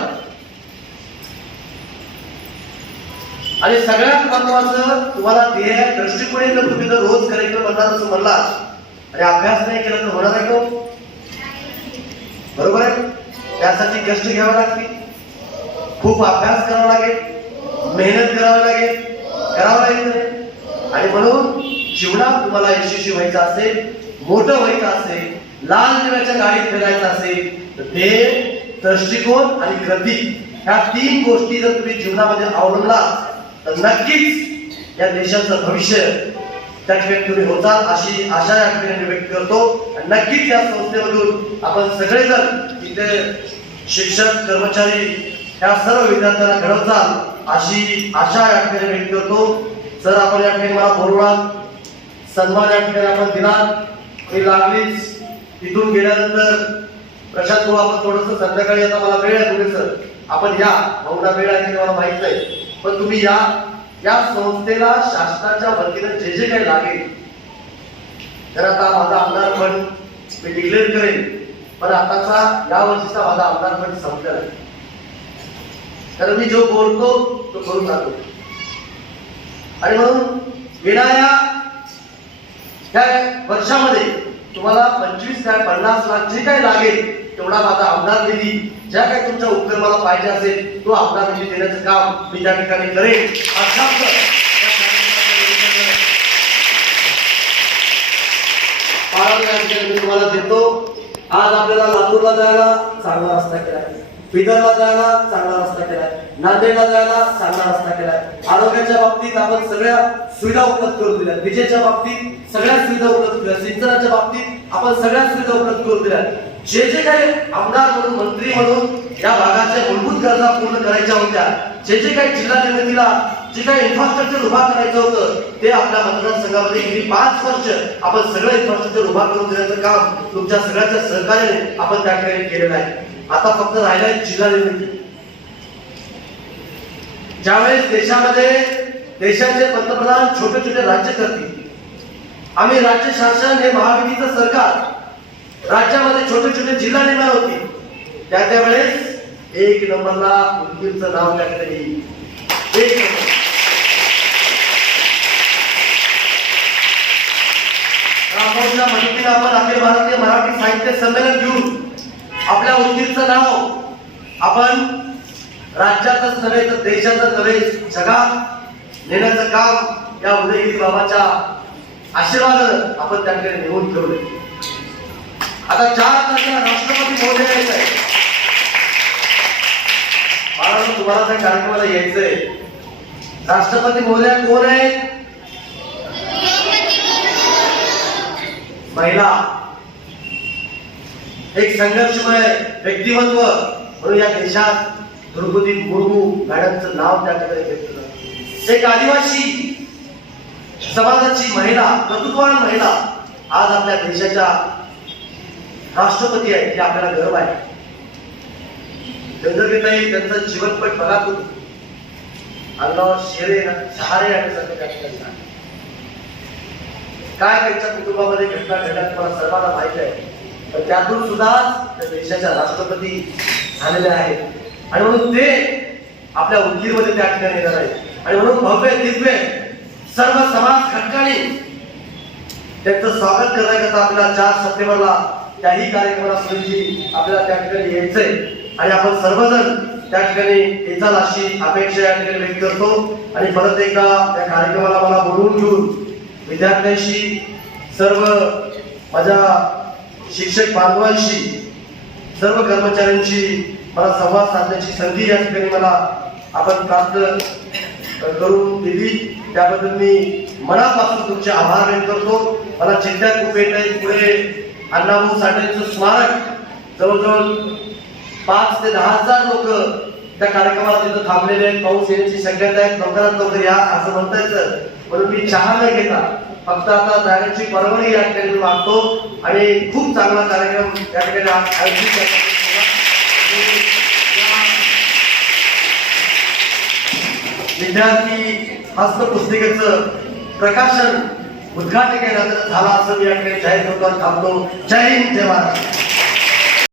आणि सगळ्यात महत्वाचं तुम्हाला ध्येय दृष्टिकोन जर तुम्ही जर रोज कलेक्टर बनणार असं म्हणलात आणि अभ्यास नाही केला तर होणार आहे का? बरोबर आहे. त्यासाठी कष्ट घ्यावे लागतील, खूप अभ्यास करावा लागेल, मेहनत करावी लागेल, करावं लागेल. आणि म्हणून जीवनात तुम्हाला यशस्वी व्हायचं असेल, मोठं व्हायचं असेल, लाल दिव्याच्या गाडीत फिरायचं असेल तर ते दृष्टिकोन आणि कृती ह्या 3 गोष्टी जर तुम्ही जीवनामध्ये अवलंबला तर नक्कीच या देशाचं भविष्य त्या ठिकाणी तुम्ही होताल अशी आशा या ठिकाणी व्यक्त करतो. आणि नक्कीच या संस्थेमधून आपण सगळेजण इथे शिक्षक कर्मचारी या सर्व विद्यार्थ्यांना घडवताल अशी आशा या ठिकाणी व्यक्त करतो. सर आपण या ठिकाणी मला बोलवणार, सन्मान या ठिकाणी आपण दिला मी लागलीच. तिथून गेल्यानंतर प्रशांत भाऊ आपण थोडस संध्याकाळी आता मला वेळ आहे तुम्ही सर आपण या भाऊला वेळ आहे ते मला माहित नाही पण तुम्ही या संस्थेला शासनाच्या वतीने जे जे काही लागेल तर आता माझा आमदार फंड मी डिक्लेअर करेन पण आताचा या वर्षीचा माझा आमदार फंड संपलेला आहे. कारण मी जो बोलतो तो करून जातो आणि म्हणून येणाऱ्या त्या वर्षामध्ये तुम्हाला 25 ते 50 लाख जे काही लागेल तेवढा माझा आमदार निधी ज्या काही तुमच्या उपक्रमाला पाहिजे असेल तो आमदार निधी देण्याचं काम मी त्या ठिकाणी करेन. मी तुम्हाला देतो. आज आपल्याला लातूरला जायला चांगला रस्ता केलाय, बिदरला जायला चांगला रस्ता केलाय, नांदेडला जायला चांगला रस्ता केलाय. आरोग्याच्या बाबतीत आपण सगळ्या सुविधा उपलब्ध करून दिल्या, विजेच्या बाबतीत सगळ्या सुविधा उपलब्ध केल्या, सिंचनाच्या बाबतीत आपण सगळ्या सुविधा उपलब्ध करून दिल्या. जे जे काही आमदार म्हणून मंत्री म्हणून या भागाच्या मूलभूत गरजा पूर्ण करायच्या होत्या, जे जे काही जिल्हा निर्मितीला जे काही इन्फ्रास्ट्रक्चर उभा करायचं होतं ते आपल्या मतदारसंघामध्ये गेली 5 वर्ष आपण सगळं इन्फ्रास्ट्रक्चर उभा करून देण्याचं काम तुमच्या सगळ्यांच्या सहकार्याने आपण त्या ठिकाणी केलेलं आहे. आता फक्त राहिलाय जिल्हा निर्मिती. ज्यावेळेस देशामध्ये देशाचे पंतप्रधान छोटे छोटे राज्य करतील, आम्ही राज्य शासन हे महायुतीचं सरकार, राज्यामध्ये छोटे छोटे जिल्हा निर्माण होतील, त्या वेळेस 1 नंबरला उदगीरचं नाव त्या ठिकाणी येईल. 1 नंबर. रामभाऊच्या मदतीने आपण अखिल भारतीय मराठी साहित्य संमेलन घेऊन आपल्या उदगीरचं नाव आपण राज्यातच नव्हे तर देशातच नव्हे जगात नेण्याचं काम या उदयगिरी बाबाच्या आशीर्वादानं आपण त्या ठिकाणी निवडून ठेवले. आता 4 तारखेला राष्ट्रपती महोदय यायचंय. मला तुम्हाला त्या कार्यक्रमाला यायचंय. राष्ट्रपती महोदय कोण आहेत? महिला. एक संघर्षमय व्यक्तिमत्व म्हणून या देशात द्रौपदी मुर्मू मॅडमचं नाव त्या ठिकाणी घेतलं. एक आदिवासी समाजाची महिला, कर्तृत्ववान महिला आज आपल्या देशाच्या राष्ट्रपती आहे हे आपल्याला गर्व आहे. चंद्रकेताई त्यांचं जीवनपट बघा तुम्ही, अंगावर शेरे शहारे आणण्यासारखं त्या ठिकाणी काय त्यांच्या कुटुंबामध्ये घटना घडल्या तुम्हाला सर्वांना माहिती आहे. पण त्यातून सुद्धा त्या देशाच्या राष्ट्रपती झालेले आहेत आणि म्हणून ते आपल्या उदगीरमध्ये त्या ठिकाणी येणार आहेत. आणि म्हणून भव्य दिव्य सर्व समाज घटकांनी त्यांचं स्वागत करण्याकरता आपल्याला 4 सप्टेंबरला त्याही कार्यक्रमाला संधी आपल्याला त्या ठिकाणी यायचंय आणि आपण सर्वजण त्या ठिकाणी येचाल अशी अपेक्षा या ठिकाणी व्यक्त करतो. आणि परत एकदा त्या कार्यक्रमाला मला बोलवून घेऊन विद्यार्थ्यांशी, सर्व माझ्या शिक्षक बांधवांशी, सर्व कर्मचाऱ्यांशी मला संवाद साधण्याची संधी या ठिकाणी मला आपण प्राप्त करून दिली त्याबद्दल मी मनापासून तुमचे आभार व्यक्त करतो. मला चिंता खूप येत आहे. पुढे अण्णाभाऊ साठेंचं स्मारक जवळजवळ 5 ते 10,000 लोक त्या कार्यक्रमाला तिथं थांबलेले आहेत. पाऊस येण्याची शक्यता आहे, लवकरात लवकर या असं म्हणता येतं. म्हणून मी चहा न घेता फक्त आता जाण्याची परवानगी या ठिकाणी मागतो आणि खूप चांगला कार्यक्रम या ठिकाणी आयोजित विद्यार्थी हस्तपुस्तिकेचं प्रकाशन उद्घाटन केलं झालं असं मी या ठिकाणी जाहीर करतो आणि थांबतो. जय हिंद, जय महाराष्ट्र.